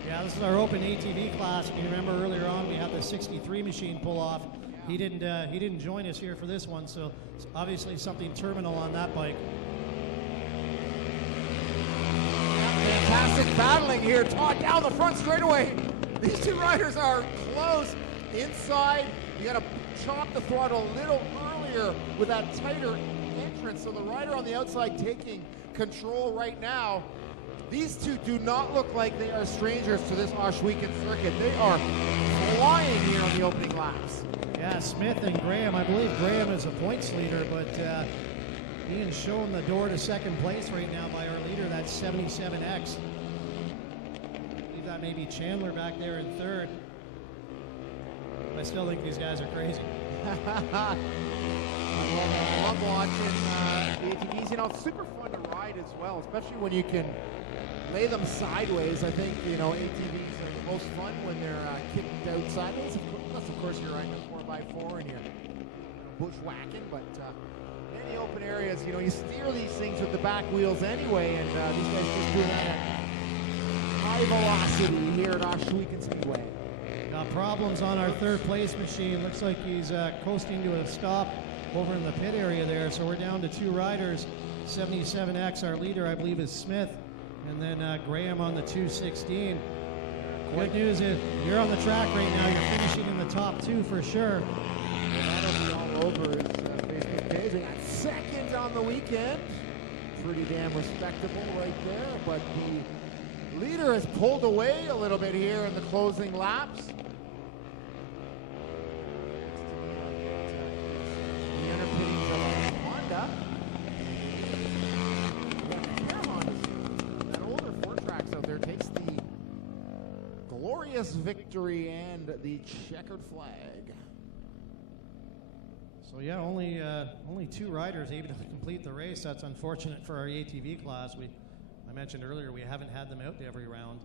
Yeah, this is our open ATV class. If you remember earlier on, we had the 63 machine pull off. He didn't join us here for this one, so it's obviously something terminal on that bike. Fantastic battling here. Todd down the front straightaway. These two riders are close inside. You got to chop the throttle a little earlier with that tighter entrance. So the rider on the outside taking control right now. These two do not look like they are strangers to this Oshweekend circuit. They are flying here on the opening laps. Yeah, Smith and Graham. I believe Graham is a points leader, but Ian's shown the door to second place right now by our leader. That's 77X. I believe that may be Chandler back there in third. I still think these guys are crazy. I love watching the ATVs. You know, it's super fun to ride as well, especially when you can lay them sideways. I think, you know, ATVs are the most fun when they're kicked out sideways. Unless, of course, you're riding a 4x4 and you're bushwhacking. But in the open areas, you know, you steer these things with the back wheels anyway, and these guys just doing that at high velocity here at Oshweekend Speedway. Got problems on our third place machine. Looks like he's coasting to a stop over in the pit area there. So we're down to two riders. 77X, our leader, I believe, is Smith. And then Graham on the 216. Good news is you're on the track right now. You're finishing in the top two for sure. That'll be all over his Facebook page. And that's second on the weekend. Pretty damn respectable right there. But the leader has pulled away a little bit here in the closing laps. The underpinnings of Honda. That older four tracks out there takes the glorious victory and the checkered flag. So yeah, only two riders able to complete the race. That's unfortunate for our ATV class. I mentioned earlier we haven't had them out every round.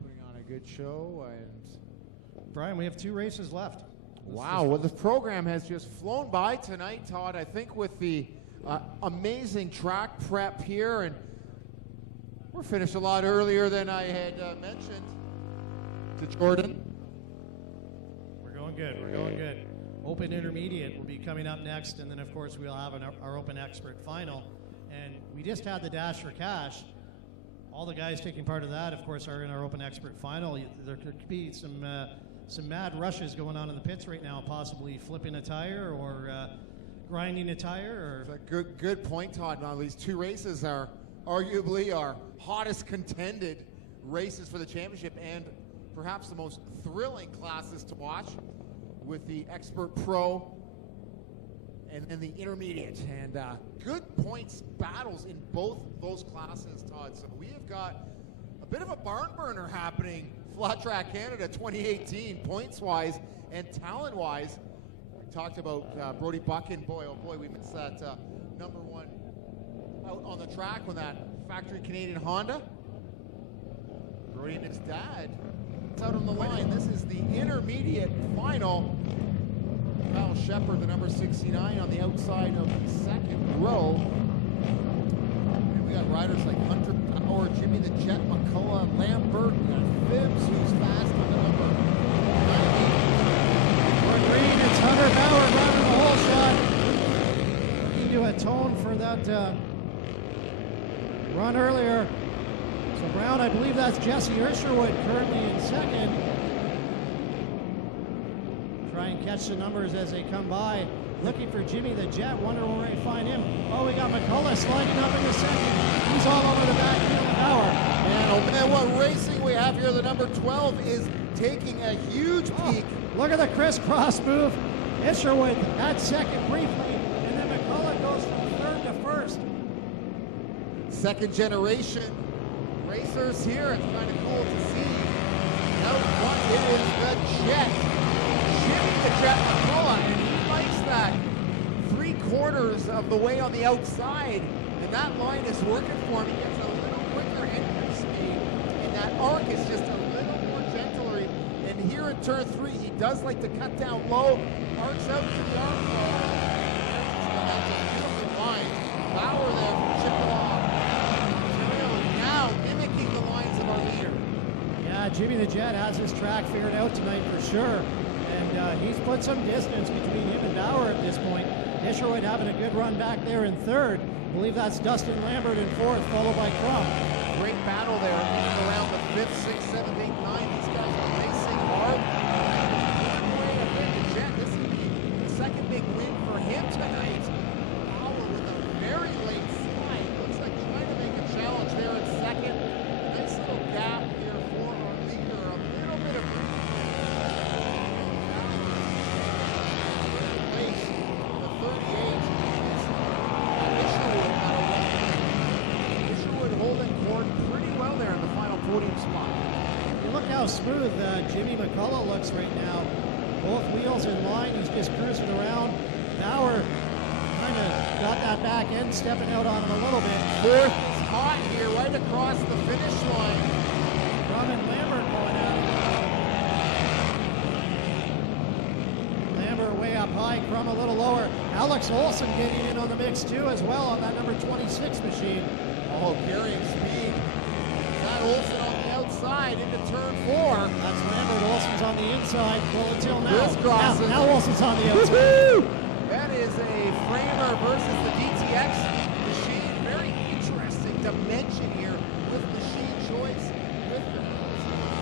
Putting on a good show. And Brian, we have two races left. Wow, well, the program has just flown by tonight, Todd. I think with the amazing track prep here, and we're finished a lot earlier than I had mentioned to Jordan. We're going good. We're going good. Open Intermediate will be coming up next, and then of course we'll have our Open Expert Final. And we just had the Dash for Cash. All the guys taking part of that, of course, are in our Open Expert Final. There could be some mad rushes going on in the pits right now, possibly flipping a tire or grinding a tire. Or good point, Todd. Now these two races are arguably our hottest contended races for the championship, and perhaps the most thrilling classes to watch, with the Expert Pro and the Intermediate. And good points battles in both those classes, Todd. So we have got a bit of a barn burner happening, Flat Track Canada 2018, points-wise and talent-wise. We talked about Brody Buchan. Boy, oh boy, we missed that number one out on the track when that factory Canadian Honda. Brody and his dad. It's out on the line. This is the Intermediate final. Kyle Shepard, the number 69, on the outside of the second row. And we got riders like Hunter Power, Jimmy the Jet, McCullough, Lambert. We got Phibbs, who's fast on the number 90. We're green. It's Hunter Power running the whole shot. Looking to atone for that run earlier. So Brown, I believe that's Jesse Ursherwood currently in second. Try and catch the numbers as they come by. Looking for Jimmy the Jet. Wonder where we find him. Oh, we got McCullough sliding up in the second. He's all over the back end of the power. Man, oh man, what racing we have here. The number 12 is taking a huge peak. Look at the crisscross move. Isherwood at second briefly, and then McCullough goes from third to first. Second generation racers here. It's kind of cool to see. Out front, it is the Jet. Jimmy the Jet McCullough, and he likes that 3/4 of the way on the outside, and that line is working for him. He gets a little quicker entry speed, and that arc is just a little more gentler. And here in turn 3, he does like to cut down low, arcs out to the arc flow. That's a beautiful line. Bauer there from Chippewa. Now mimicking the lines of our leader. Yeah, Jimmy the Jet has his track figured out tonight for sure. And he's put some distance between him and Bauer at this point. Isherwood having a good run back there in third. I believe that's Dustin Lambert in fourth, followed by Crum. Great battle there around the 5th, 6th, 7th, 8th, 9th. These guys are racing hard. The Jet, this will be the second big win for him tonight. Bauer with a very late slide. Looks like trying to make a challenge there in second. Nice little gap here for our leader. A little bit of the 38 Isherwood holding court pretty well there in the final podium spot. You look how smooth Jimmy McCullough looks right now. Both wheels in line, he's just cruising around. Bauer kind of got that back end stepping out on him a little bit. Fourth is hot here right across the finish line. Crum and Lambert going at it. Lambert way up high, Crum a little lower. Alex Olson getting in on the mix too as well on that number 26 machine. Oh, carrying speed. That Olson on the outside into turn 4. That's Lambert. Olson's on the inside. Well, until now. Crisscrosses. Now Olson's on the outside. Woo-hoo! That is a framer versus the DTX machine. Very interesting dimension here with machine choice, with the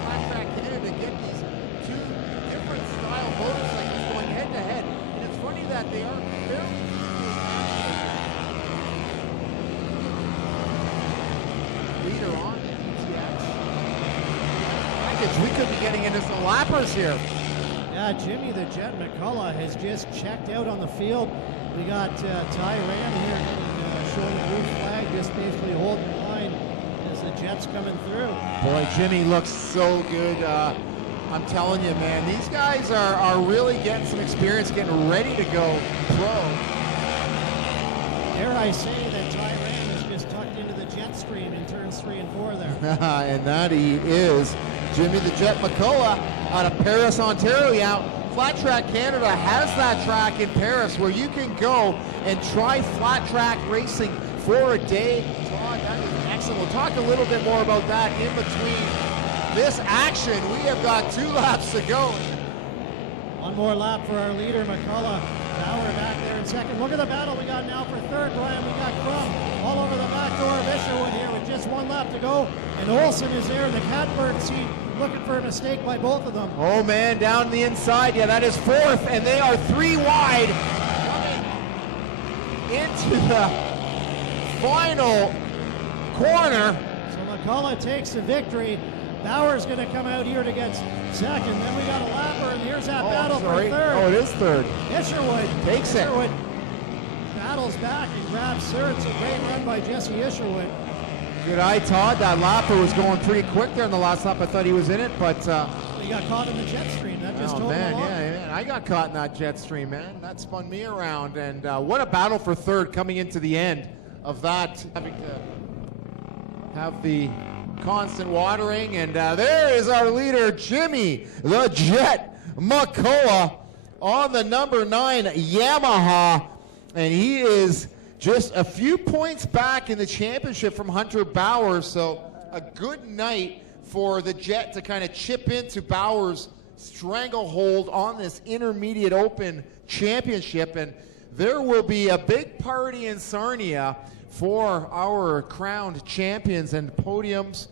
Flat Track Canada to get these two different style motorcycles going head to head. And it's funny that they are fairly equally matched. Leader on the DTX. We could be getting into some lappers here. Yeah, Jimmy the Jet McCullough has just checked out on the field. We got Ty Ram here showing the blue flag, just basically holding the line as the Jet's coming through. Boy, Jimmy looks so good. I'm telling you, man, these guys are really getting some experience, getting ready to go pro. Dare I say that Ty Ram is just tucked into the jet stream in turns 3 and 4 there. And that he is. Jimmy the Jet McCullough out of Paris, Ontario. Yeah, Flat Track Canada has that track in Paris where you can go and try flat track racing for a day. Todd, that is excellent. We'll talk a little bit more about that in between this action. We have got 2 laps to go. One more lap for our leader, McCullough. Bauer back there in second. Look at the battle we got now for third, Brian. We got Crum all over the back door of Isherwood here with just 1 lap to go. And Olson is there in the catbird seat looking for a mistake by both of them. Oh, man, down the inside. Yeah, that is fourth, and they are 3 wide coming into the final corner. So McCullough takes the victory. Bauer's going to come out here to get second. Then we got a lapper, and here's that battle for third. Oh, it is third. Isherwood takes Isherwood battles back and grabs third. It's a great run by Jesse Isherwood. Good eye, Todd. That lapper was going pretty quick there in the last lap. I thought he was in it, but... he got caught in the jet stream. That just told him a lot. Yeah, I got caught in that jet stream, man. That spun me around. And what a battle for third coming into the end of that. Having to have the constant watering. And there is our leader, Jimmy the Jet McCullough on the number 9 Yamaha. And he is just a few points back in the championship from Hunter Bauer. So a good night for the Jet to kind of chip into Bauer's stranglehold on this Intermediate Open Championship. And there will be a big party in Sarnia for our crowned champions and podiums.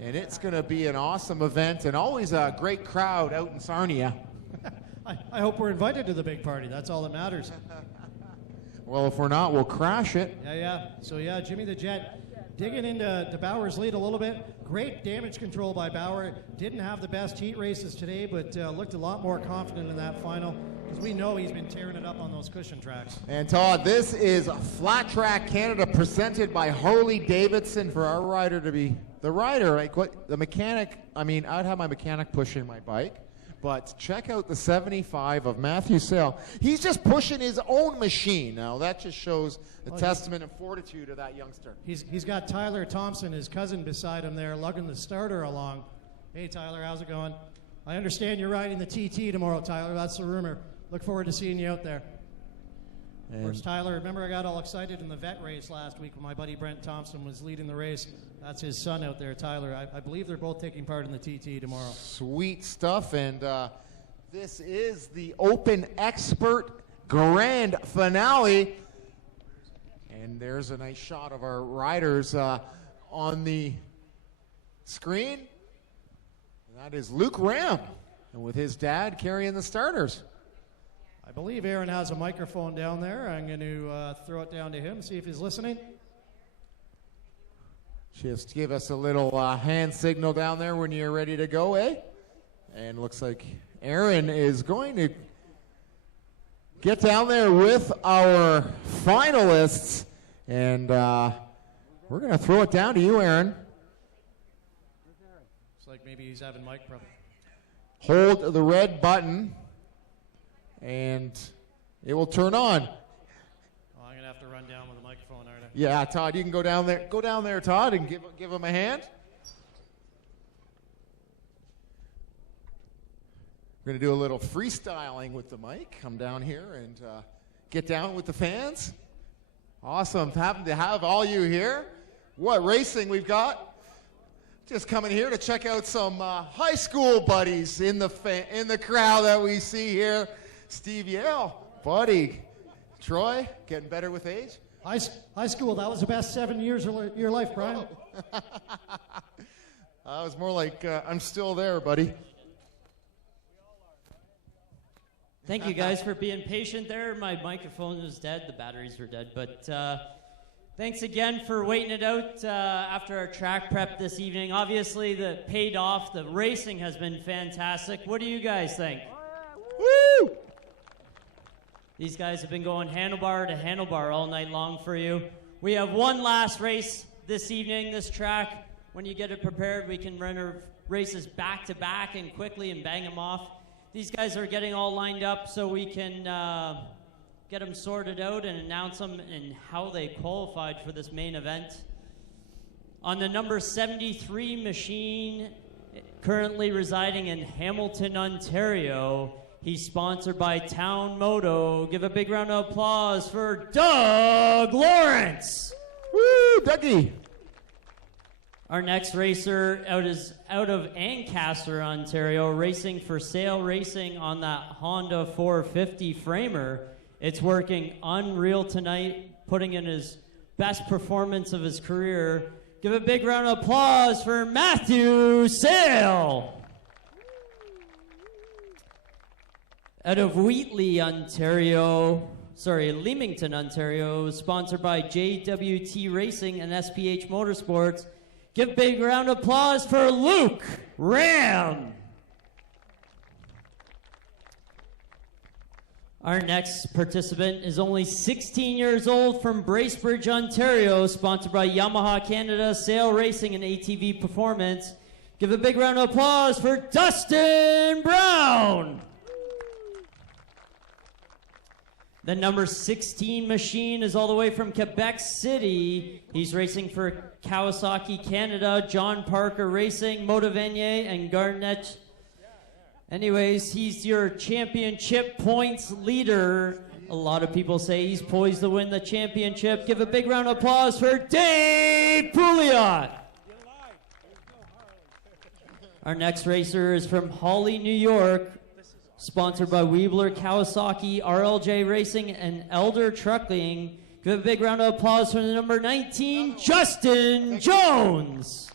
And it's going to be an awesome event and always a great crowd out in Sarnia. I hope we're invited to the big party. That's all that matters. Well, if we're not, we'll crash it. Yeah. So, yeah, Jimmy the Jet digging into the Bauer's lead a little bit. Great damage control by Bauer. Didn't have the best heat races today, but looked a lot more confident in that final because we know he's been tearing it up on those cushion tracks. And Todd, this is Flat Track Canada presented by Harley Davidson. For our rider to be the rider, like what the mechanic, I mean, I'd have my mechanic pushing my bike, But check out the 75 of Matthew Sale. He's just pushing his own machine. Now, that just shows a testament and fortitude of that youngster. He's got Tyler Thompson, his cousin, beside him there, lugging the starter along. Hey, Tyler, how's it going? I understand you're riding the TT tomorrow, Tyler. That's the rumor. Look forward to seeing you out there. Of course, Tyler, remember I got all excited in the vet race last week when my buddy Brent Thompson was leading the race. That's his son out there, Tyler. I believe they're both taking part in the TT tomorrow. Sweet stuff, and this is the Open Expert Grand Finale. And there's a nice shot of our riders on the screen. And that is Luke Ram, and with his dad carrying the starters. I believe Aaron has a microphone down there. I'm going to throw it down to him, see if he's listening. Just give us a little hand signal down there when you're ready to go, eh? And looks like Aaron is going to get down there with our finalists. And we're going to throw it down to you, Aaron. Looks like maybe he's having mic problems. Hold the red button, and it will turn on. Oh, I'm going to have to run down with a microphone, aren't I? Yeah, Todd, you can go down there. Go down there, Todd, and give him a hand. We're going to do a little freestyling with the mic. Come down here and get down with the fans. Awesome. Happen to have all you here. What racing we've got. Just coming here to check out some high school buddies in the crowd that we see here. Steve Yale, buddy. Troy, getting better with age. High school, that was the best 7 years of your life, Brian. It was more like I'm still there, buddy. Thank you guys for being patient there. My microphone was dead, the batteries were dead, but thanks again for waiting it out after our track prep this evening. Obviously, that paid off. The racing has been fantastic. What do you guys think? Woo! These guys have been going handlebar to handlebar all night long for you. We have one last race this evening, this track. When you get it prepared, we can run our races back to back and quickly and bang them off. These guys are getting all lined up so we can get them sorted out and announce them and how they qualified for this main event. On the number 73 machine, currently residing in Hamilton, Ontario, he's sponsored by Town Moto. Give a big round of applause for Doug Lawrence. Woo, Dougie. Our next racer is out of Ancaster, Ontario, racing for Sail Racing on that Honda 450 framer. It's working unreal tonight, putting in his best performance of his career. Give a big round of applause for Matthew Sail. Out of Leamington, Ontario, sponsored by JWT Racing and SPH Motorsports. Give a big round of applause for Luke Ram. Our next participant is only 16 years old from Bracebridge, Ontario, sponsored by Yamaha Canada, Sail Racing, and ATV Performance. Give a big round of applause for Dustin Brown. The number 16 machine is all the way from Quebec City. He's racing for Kawasaki Canada, John Parker Racing, Motovenier, and Garnett. Anyways, he's your championship points leader. A lot of people say he's poised to win the championship. Give a big round of applause for Dave Pouliot. Our next racer is from Hawley, New York, sponsored by Weebler Kawasaki, RLJ Racing, and Elder Trucking. Give a big round of applause for the number 19, Justin Jones.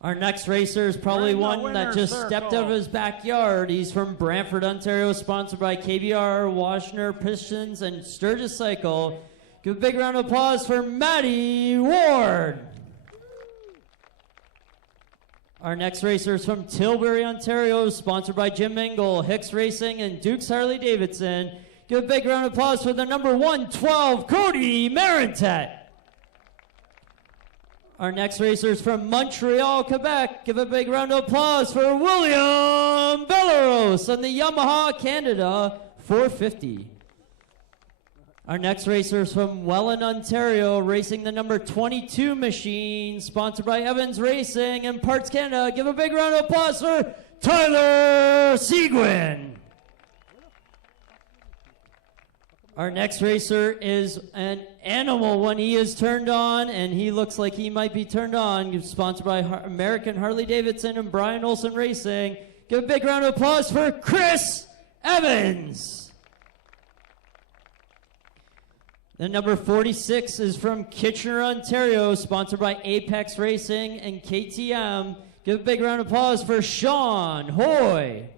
Our next racer is probably one that just stepped out of his backyard. He's from Brantford, Ontario, sponsored by KBR, Washner Pistons, and Sturgis Cycle. Give a big round of applause for Matty Ward. Our next racer is from Tilbury, Ontario, sponsored by Jim Engel, Hicks Racing, and Duke's Harley-Davidson. Give a big round of applause for the number 112, Cody Marentet. Our next racer is from Montreal, Quebec. Give a big round of applause for William Belleros on the Yamaha Canada 450. Our next racer is from Welland, Ontario, racing the number 22 machine, sponsored by Evans Racing and Parts Canada. Give a big round of applause for Tyler Seguin. Our next racer is an animal when he is turned on, and he looks like he might be turned on. Sponsored by American Harley Davidson and Brian Olson Racing. Give a big round of applause for Chris Evans. The number 46 is from Kitchener, Ontario, sponsored by Apex Racing and KTM. Give a big round of applause for Sean Hoy.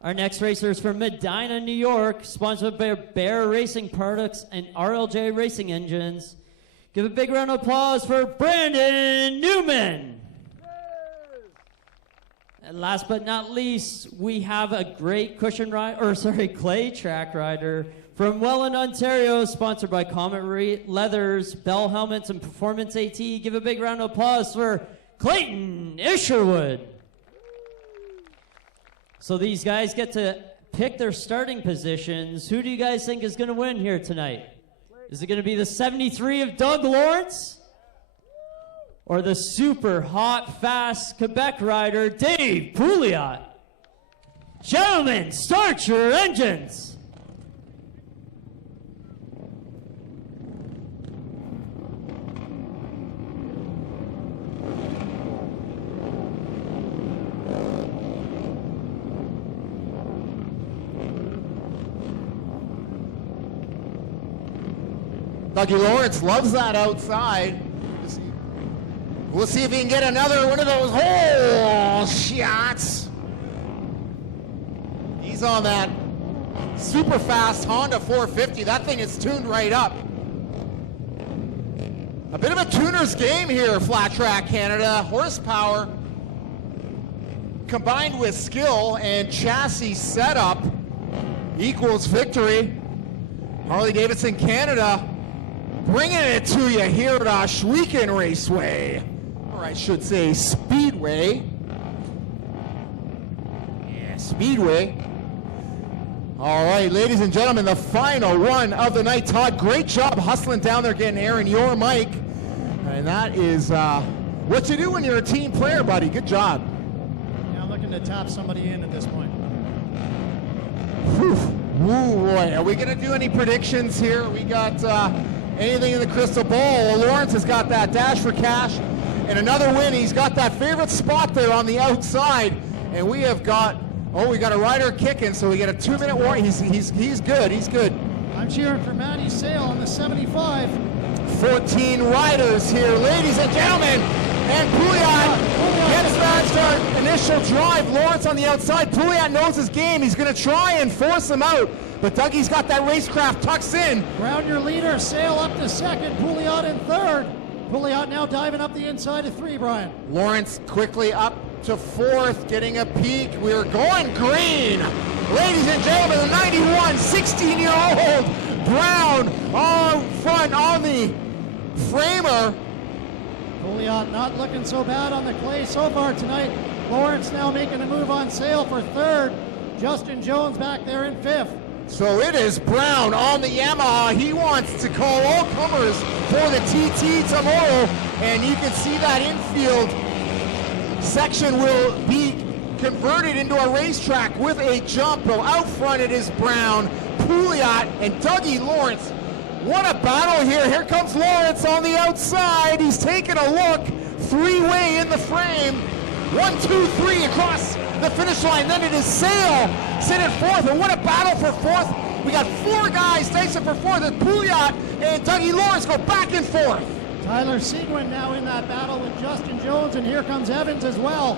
Our next racer is from Medina, New York, sponsored by Bear Racing Products and RLJ Racing Engines. Give a big round of applause for Brandon Newman. And last but not least, we have a great clay track rider from Welland, Ontario, sponsored by Comet Leathers, Bell Helmets, and Performance AT. Give a big round of applause for Clayton Isherwood. So these guys get to pick their starting positions. Who do you guys think is going to win here tonight? Is it going to be the 73 of Doug Lawrence? Or the super hot, fast Quebec rider, Dave Pouliot? Gentlemen, start your engines. Dougie Lawrence loves that outside. We'll see if he can get another one of those hole shots. He's on that super fast Honda 450. That thing is tuned right up. A bit of a tuner's game here, Flat Track Canada. Horsepower combined with skill and chassis setup equals victory. Harley-Davidson Canada bringing it to you here at Ohsweken Raceway, or I should say Speedway. Yeah, Speedway. All right, ladies and gentlemen, the final one of the night. Todd, great job hustling down there getting Aaron your mic. And that is what you do when you're a team player, buddy. Good job. Yeah, I'm looking to tap somebody in at this point. Whew. Ooh, boy. Are we going to do any predictions here? We got anything in the crystal ball? Well, Lawrence has got that dash for cash and another win. He's got that favorite spot there on the outside. And we have got, we got a rider kicking, so we get a 2-minute warning. He's good. He's good. I'm cheering for Matty Sale on the 75. 14 riders here, ladies and gentlemen. And Pouliot gets that initial drive. Lawrence on the outside. Pouliot knows his game. He's going to try and force him out. But Dougie's got that racecraft tucks in. Round your leader, Sale up to second, Pouliot in third. Pouliot now diving up the inside of 3, Brian. Lawrence quickly up to 4th, getting a peek. We're going green. Ladies and gentlemen, the 91, 16-year-old Brown on front on the framer. Pouliot not looking so bad on the clay so far tonight. Lawrence now making a move on Sale for 3rd. Justin Jones back there in 5th. So it is Brown on the Yamaha. He wants to call all comers for the TT tomorrow. And you can see that infield section will be converted into a racetrack with a jump. But out front it is Brown, Pouliot, and Dougie Lawrence. What a battle here. Here comes Lawrence on the outside. He's taking a look. 3-way in the frame. 1, 2, 3 across the finish line. Then it is Sale sitting 4th. And what a battle for 4th. We got 4 guys dicing for 4th. And Pouliot and Dougie Lawrence go back and forth. Tyler Seguin now in that battle with Justin Jones. And here comes Evans as well.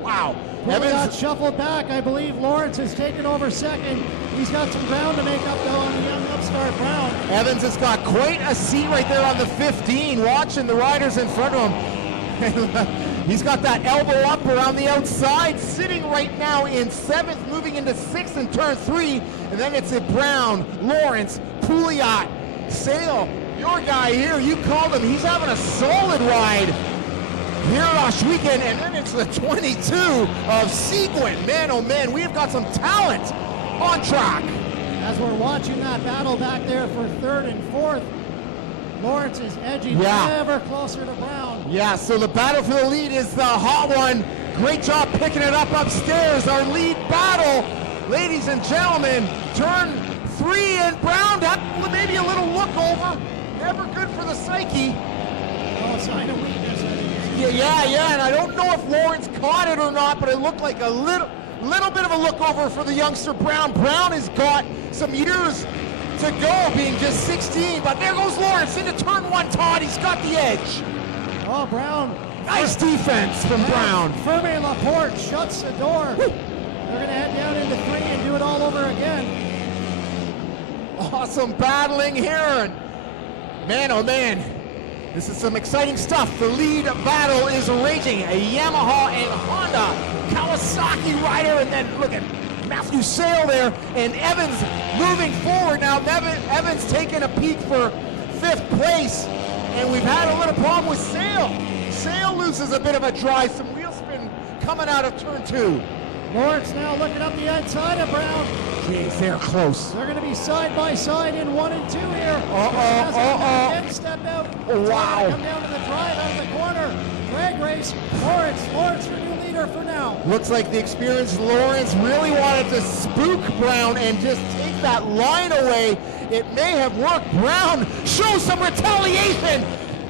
Wow. Pouliot shuffled back. I believe Lawrence has taken over second. He's got some ground to make up though on the young upstart Brown. Evans has got quite a seat right there on the 15, watching the riders in front of him. He's got that elbow up around the outside, sitting right now in 7th, moving into 6th in turn 3. And then it's a Brown, Lawrence, Pouliot, Sale, Your guy here, you called him. He's having a solid ride here last weekend, and then it's the 22 of Seguin. Man, oh man, we have got some talent on track. As we're watching that battle back there for third and fourth, Lawrence is edging ever closer to Brown. Yeah, so the battle for the lead is the hot one. Great job picking it up upstairs. Our lead battle, ladies and gentlemen, turn 3, and Brown had maybe a little look over. Never good for the psyche. No sign of weakness, I think. Yeah, and I don't know if Lawrence caught it or not, but it looked like a little bit of a look over for the youngster Brown. Brown has got some years to go, being just 16, but there goes Lawrence into turn 1, Todd. He's got the edge. Oh, Brown. Nice defense from Brown. Fermi Laporte shuts the door. Woo. They're going to head down into 3 and do it all over again. Awesome battling here. And man, oh man, this is some exciting stuff. The lead battle is raging. A Yamaha and Honda Kawasaki rider, and then look at Matthew Sale there, and Evans moving forward now. Evans taking a peek for 5th place, and we've had a little problem with Sale. Sale loses a bit of a drive, some wheel spin coming out of turn 2. Lawrence now looking up the outside of Brown. Jeez, they're close. They're going to be side by side in 1 and 2 here. Again, step out. Wow. Come down to the drive out of the corner. Drag race. Lawrence your new leader for now. Looks like the experienced Lawrence really wanted to spook Brown and just take that line away. It may have worked. Brown shows some retaliation,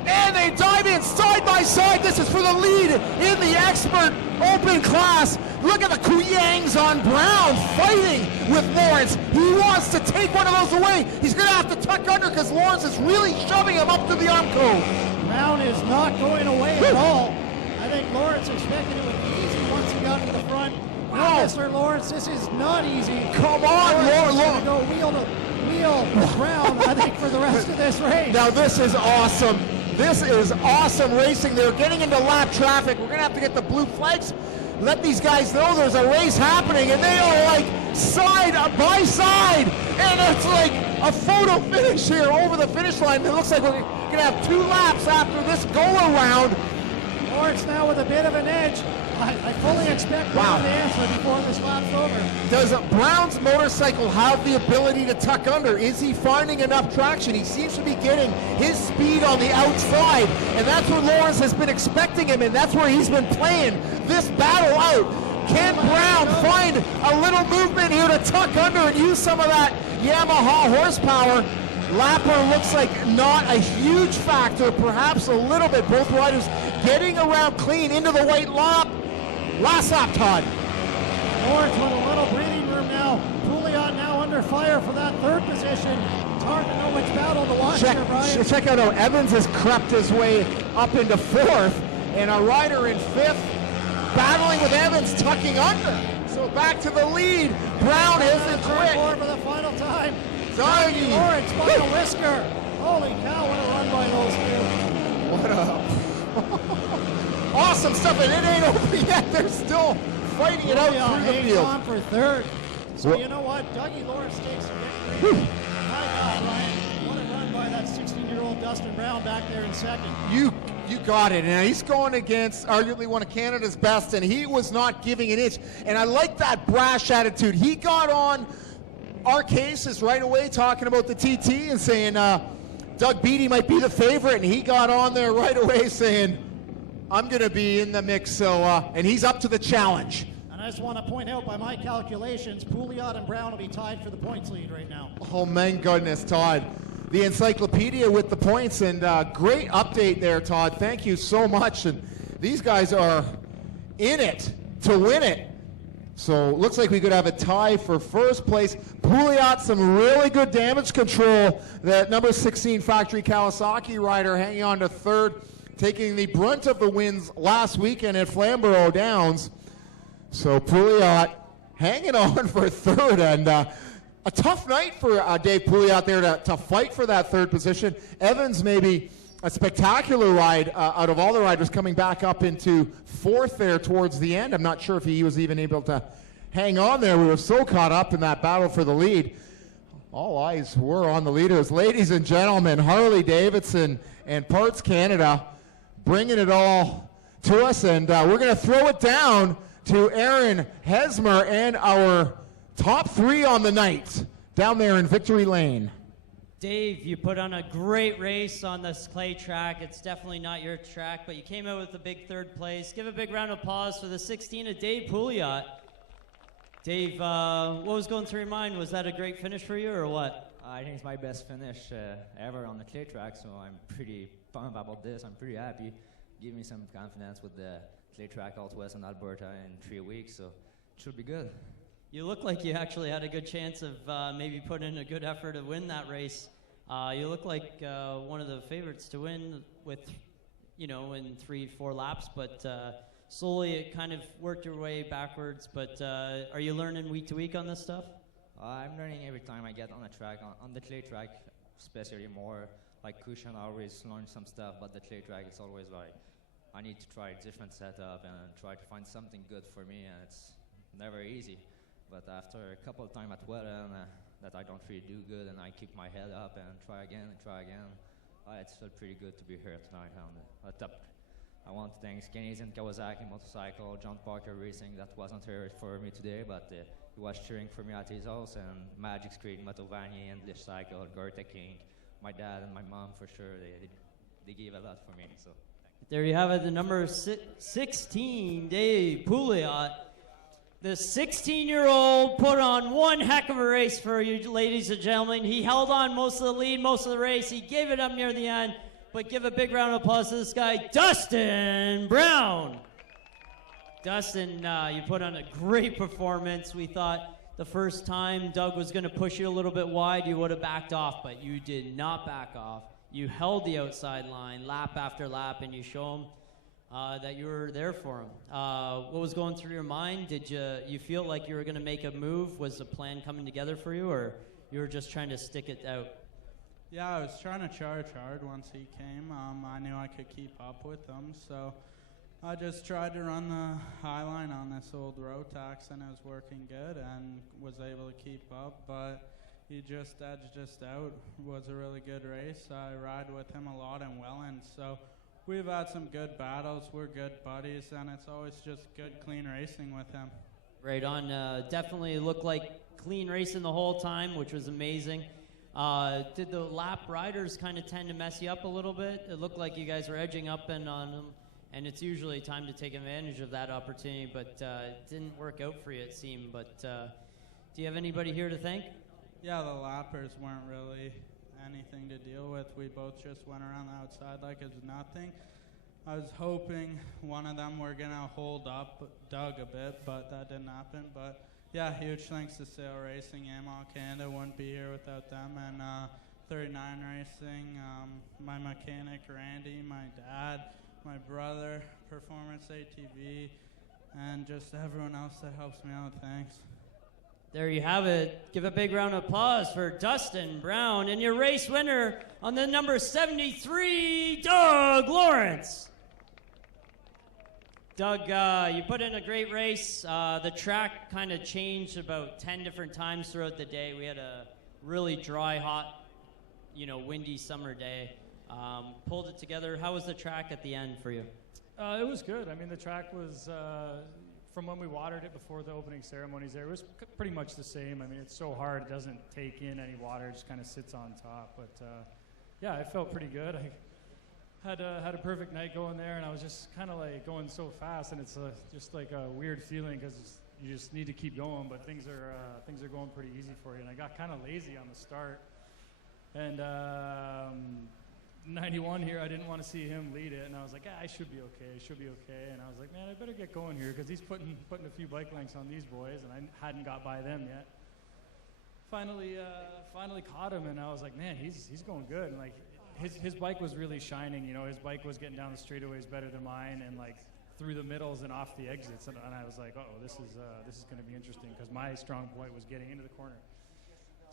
and they dive in side by side. This is for the lead in the expert open class. Look at the Kuyangs on Brown fighting with Lawrence. He wants to take one of those away. He's going to have to tuck under because Lawrence is really shoving him up to the arm cove. Brown is not going away at all. I think Lawrence expected it would be easy once he got to the front. Wow, Mr. Lawrence, this is not easy. Come on, Lawrence. Going to go wheel to wheel with Brown, I think, for the rest of this race. Now this is awesome. This is awesome racing. They're getting into lap traffic. We're going to have to get the blue flags. Let these guys know there's a race happening, and they are like side by side, and it's like a photo finish here over the finish line. It looks like we're going to have 2 laps after this go-around. Lawrence now with a bit of an edge. I fully expect Brown to answer before this lap's over. Does Brown's motorcycle have the ability to tuck under? Is he finding enough traction? He seems to be getting his speed on the outside, and that's where Lawrence has been expecting him, and that's where he's been playing this battle out. Can Brown find a little movement here to tuck under and use some of that Yamaha horsepower? Lapper looks like not a huge factor, perhaps a little bit. Both riders getting around clean into the white lap. Last lap, Todd. Lawrence with a little breathing room now. Pouliot now under fire for that 3rd position. It's hard to know which battle to watch here, Brian. Check out how Evans has crept his way up into 4th, and a rider in 5th battling with Evans tucking under. So back to the lead. Brown isn't quit. For the final time. Dougie Lawrence by a whisker. Holy cow, what a run by those two. What a awesome stuff, and it ain't over yet. They're still fighting it out through the field. On for 3rd. So you know what? Dougie Lawrence takes a victory. My God, Ryan. What a run by that 16-year-old Dustin Brown back there in 2nd. You got it. And he's going against arguably one of Canada's best, and he was not giving an inch. And I like that brash attitude. He got on our cases right away talking about the TT and saying Doug Beattie might be the favorite, and he got on there right away saying, I'm going to be in the mix, so and he's up to the challenge. And I just want to point out, by my calculations, Pouliot and Brown will be tied for the points lead right now. Oh, my goodness, Todd. The encyclopedia with the points, and great update there, Todd. Thank you so much. And these guys are in it to win it. So looks like we could have a tie for 1st place. Pouliot, some really good damage control. That number 16 factory Kawasaki rider hanging on to 3rd, taking the brunt of the wins last weekend at Flamborough Downs. So Pouliot hanging on for 3rd, and a tough night for Dave Pouliot there to fight for that 3rd position. Evans maybe a spectacular ride out of all the riders, coming back up into 4th there towards the end. I'm not sure if he was even able to hang on there. We were so caught up in that battle for the lead. All eyes were on the leaders. Ladies and gentlemen, Harley Davidson and Parts Canada bringing it all to us, and we're going to throw it down to Aaron Hesmer and our top 3 on the night down there in Victory Lane. Dave, you put on a great race on this clay track. It's definitely not your track, but you came out with a big 3rd place. Give a big round of applause for the 16 of Dave Pouliot. Dave, what was going through your mind? Was that a great finish for you or what? I think it's my best finish ever on the clay track, so I'm pretty pumped about this. I'm pretty happy. Give me some confidence with the clay track out west in Alberta in 3 weeks, so it should be good. You look like you actually had a good chance of maybe putting in a good effort to win that race. You look like one of the favorites to win with, in 3-4 laps, but slowly it kind of worked your way backwards. But are you learning week to week on this stuff? I'm learning every time I get on the track. On the clay track, especially more like cushion, I always learn some stuff, but the clay track, it's always like I need to try a different setup and try to find something good for me, and it's never easy. But after a couple of times at weather that I don't really do good, and I keep my head up and try again, it's felt pretty good to be here tonight on the top. I want to thank Canadian Kawasaki Motorcycle, John Parker Racing, that wasn't here for me today, but he was cheering for me at his house, and Magic Screen, Motovani, English Cycle, Gorta King, my dad and my mom for sure, they gave a lot for me. So there you have it, the number 16, Dave Pouliot. The 16-year-old put on one heck of a race for you, ladies and gentlemen. He held on most of the lead, most of the race. He gave it up near the end. But give a big round of applause to this guy, Dustin Brown. Dustin, you put on a great performance. We thought the first time Doug was going to push you a little bit wide, you would have backed off, but you did not back off. You held the outside line lap after lap, and you show him that you were there for him. What was going through your mind? Did you feel like you were going to make a move? Was the plan coming together for you, or you were just trying to stick it out? Yeah, I was trying to charge hard once he came. I knew I could keep up with him, so I just tried to run the high line on this old Rotax, and it was working good and was able to keep up, but he just edged us out. It was a really good race. I ride with him a lot in Welland, so we've had some good battles. We're good buddies, and it's always just good, clean racing with him. Right on. Definitely looked like clean racing the whole time, which was amazing. Did the lap riders kind of tend to mess you up a little bit? It looked like you guys were edging up and on them, and it's usually time to take advantage of that opportunity, but it didn't work out for you, it seemed. But do you have anybody here to thank? Yeah, the lappers weren't really anything to deal with. We both just went around the outside like it was nothing. I was hoping one of them were going to hold up Doug a bit, but that didn't happen. But yeah, huge thanks to Sail Racing, AMA Canada. Wouldn't be here without them. And 39 Racing, my mechanic Randy, my dad, my brother, Performance ATV, and just everyone else that helps me out. Thanks. There you have it. Give a big round of applause for Dustin Brown and your race winner on the number 73, Doug Lawrence. Doug, you put in a great race. The track kind of changed about 10 different times throughout the day. We had a really dry, hot, windy summer day. Pulled it together. How was the track at the end for you? It was good. I mean, the track was, from when we watered it before the opening ceremonies there, it was pretty much the same. I mean, it's so hard. It doesn't take in any water. It just kind of sits on top. But, yeah, it felt pretty good. I had a perfect night going there, and I was just kind of like going so fast, and it's just like a weird feeling because you just need to keep going, but things are going pretty easy for you. And I got kind of lazy on the start. And 91 here, I didn't want to see him lead it, and I was like, I should be okay. And I was like, man, I better get going here because he's putting a few bike lengths on these boys, and I hadn't got by them yet. Finally caught him, and I was like, man, he's going good. And like his bike was really shining. His bike was getting down the straightaways better than mine, and like through the middles and off the exits. And I was like, this is going to be interesting because my strong point was getting into the corner.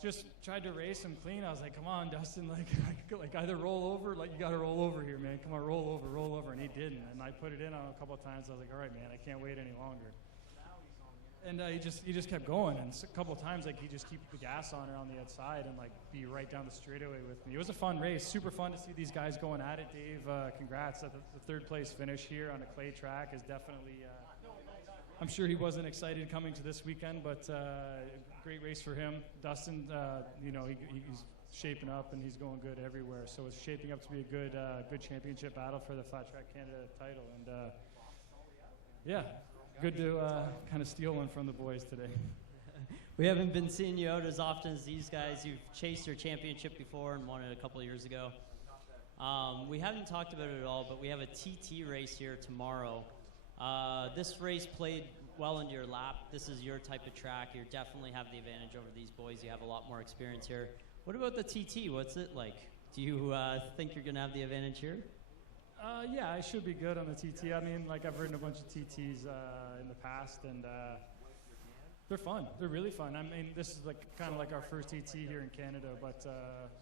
Just tried to race him clean. I was like, come on, Dustin, like either roll over, like you got to roll over here, man. Come on, roll over. And he didn't. And I put it in on a couple of times. I was like, all right, man, I can't wait any longer. And he just kept going, and a couple of times like he just keep the gas on around the outside and like be right down the straightaway with me. It was a fun race, super fun to see these guys going at it. Dave, congrats! The third place finish here on a clay track is definitely. I'm sure he wasn't excited coming to this weekend, but great race for him. Dustin, he's shaping up and he's going good everywhere. So it's shaping up to be a good championship battle for the Flat Track Canada title, and yeah. Good to kind of steal one from the boys today. We haven't been seeing you out as often as these guys. You've chased your championship before and won it a couple of years ago. We haven't talked about it at all, but we have a TT race here tomorrow. This race played well into your lap. This is your type of track. You definitely have the advantage over these boys. You have a lot more experience here. What about the TT? What's it like? Do you think you're going to have the advantage here? Yeah, I should be good on the TT. I mean, like I've ridden a bunch of TTs in the past, and they're fun. They're really fun. I mean, this is like kind of like our first TT here in Canada, but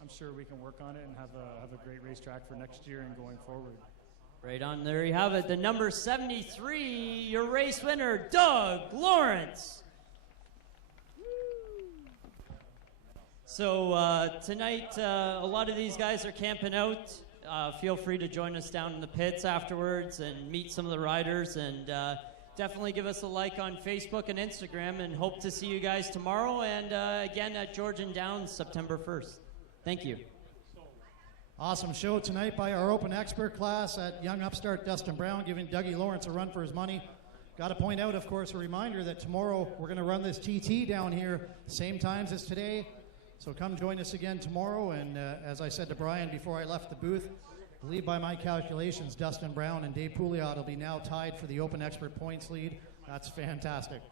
I'm sure we can work on it and have a great racetrack for next year and going forward. Right on. There you have it. The number 73, your race winner, Doug Lawrence. So tonight, a lot of these guys are camping out. Feel free to join us down in the pits afterwards and meet some of the riders, and definitely give us a like on Facebook and Instagram, and hope to see you guys tomorrow and again at Georgian Downs September 1st. Thank you. Awesome show tonight by our open expert class at young upstart Dustin Brown, giving Dougie Lawrence a run for his money. Got to point out, of course, a reminder that tomorrow we're going to run this TT down here, same times as today. So come join us again tomorrow, and as I said to Brian before I left the booth, I believe by my calculations, Dustin Brown and Dave Pouliot will be now tied for the Open Expert points lead. That's fantastic.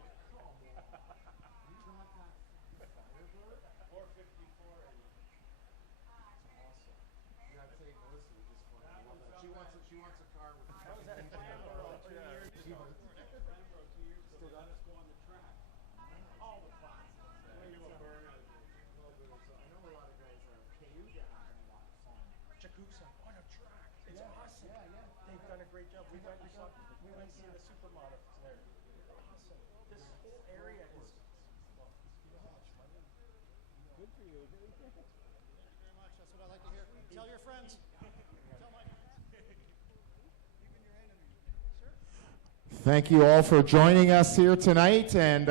Great job. We went to see the supermodels there. Awesome. This whole area is good for you. Thank you very much. That's what I like to hear. Tell your friends. Tell my friends. Even your enemies. Sure. Thank you all for joining us here tonight, and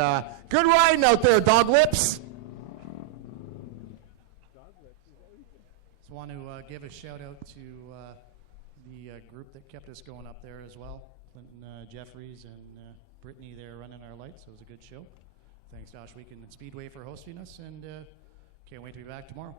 good riding out there, dog lips. Just want to give a shout out to the group that kept us going up there as well. Clinton Jeffries and Brittany there running our lights. So it was a good show. Thanks to Osh Weekend and Speedway for hosting us, and can't wait to be back tomorrow.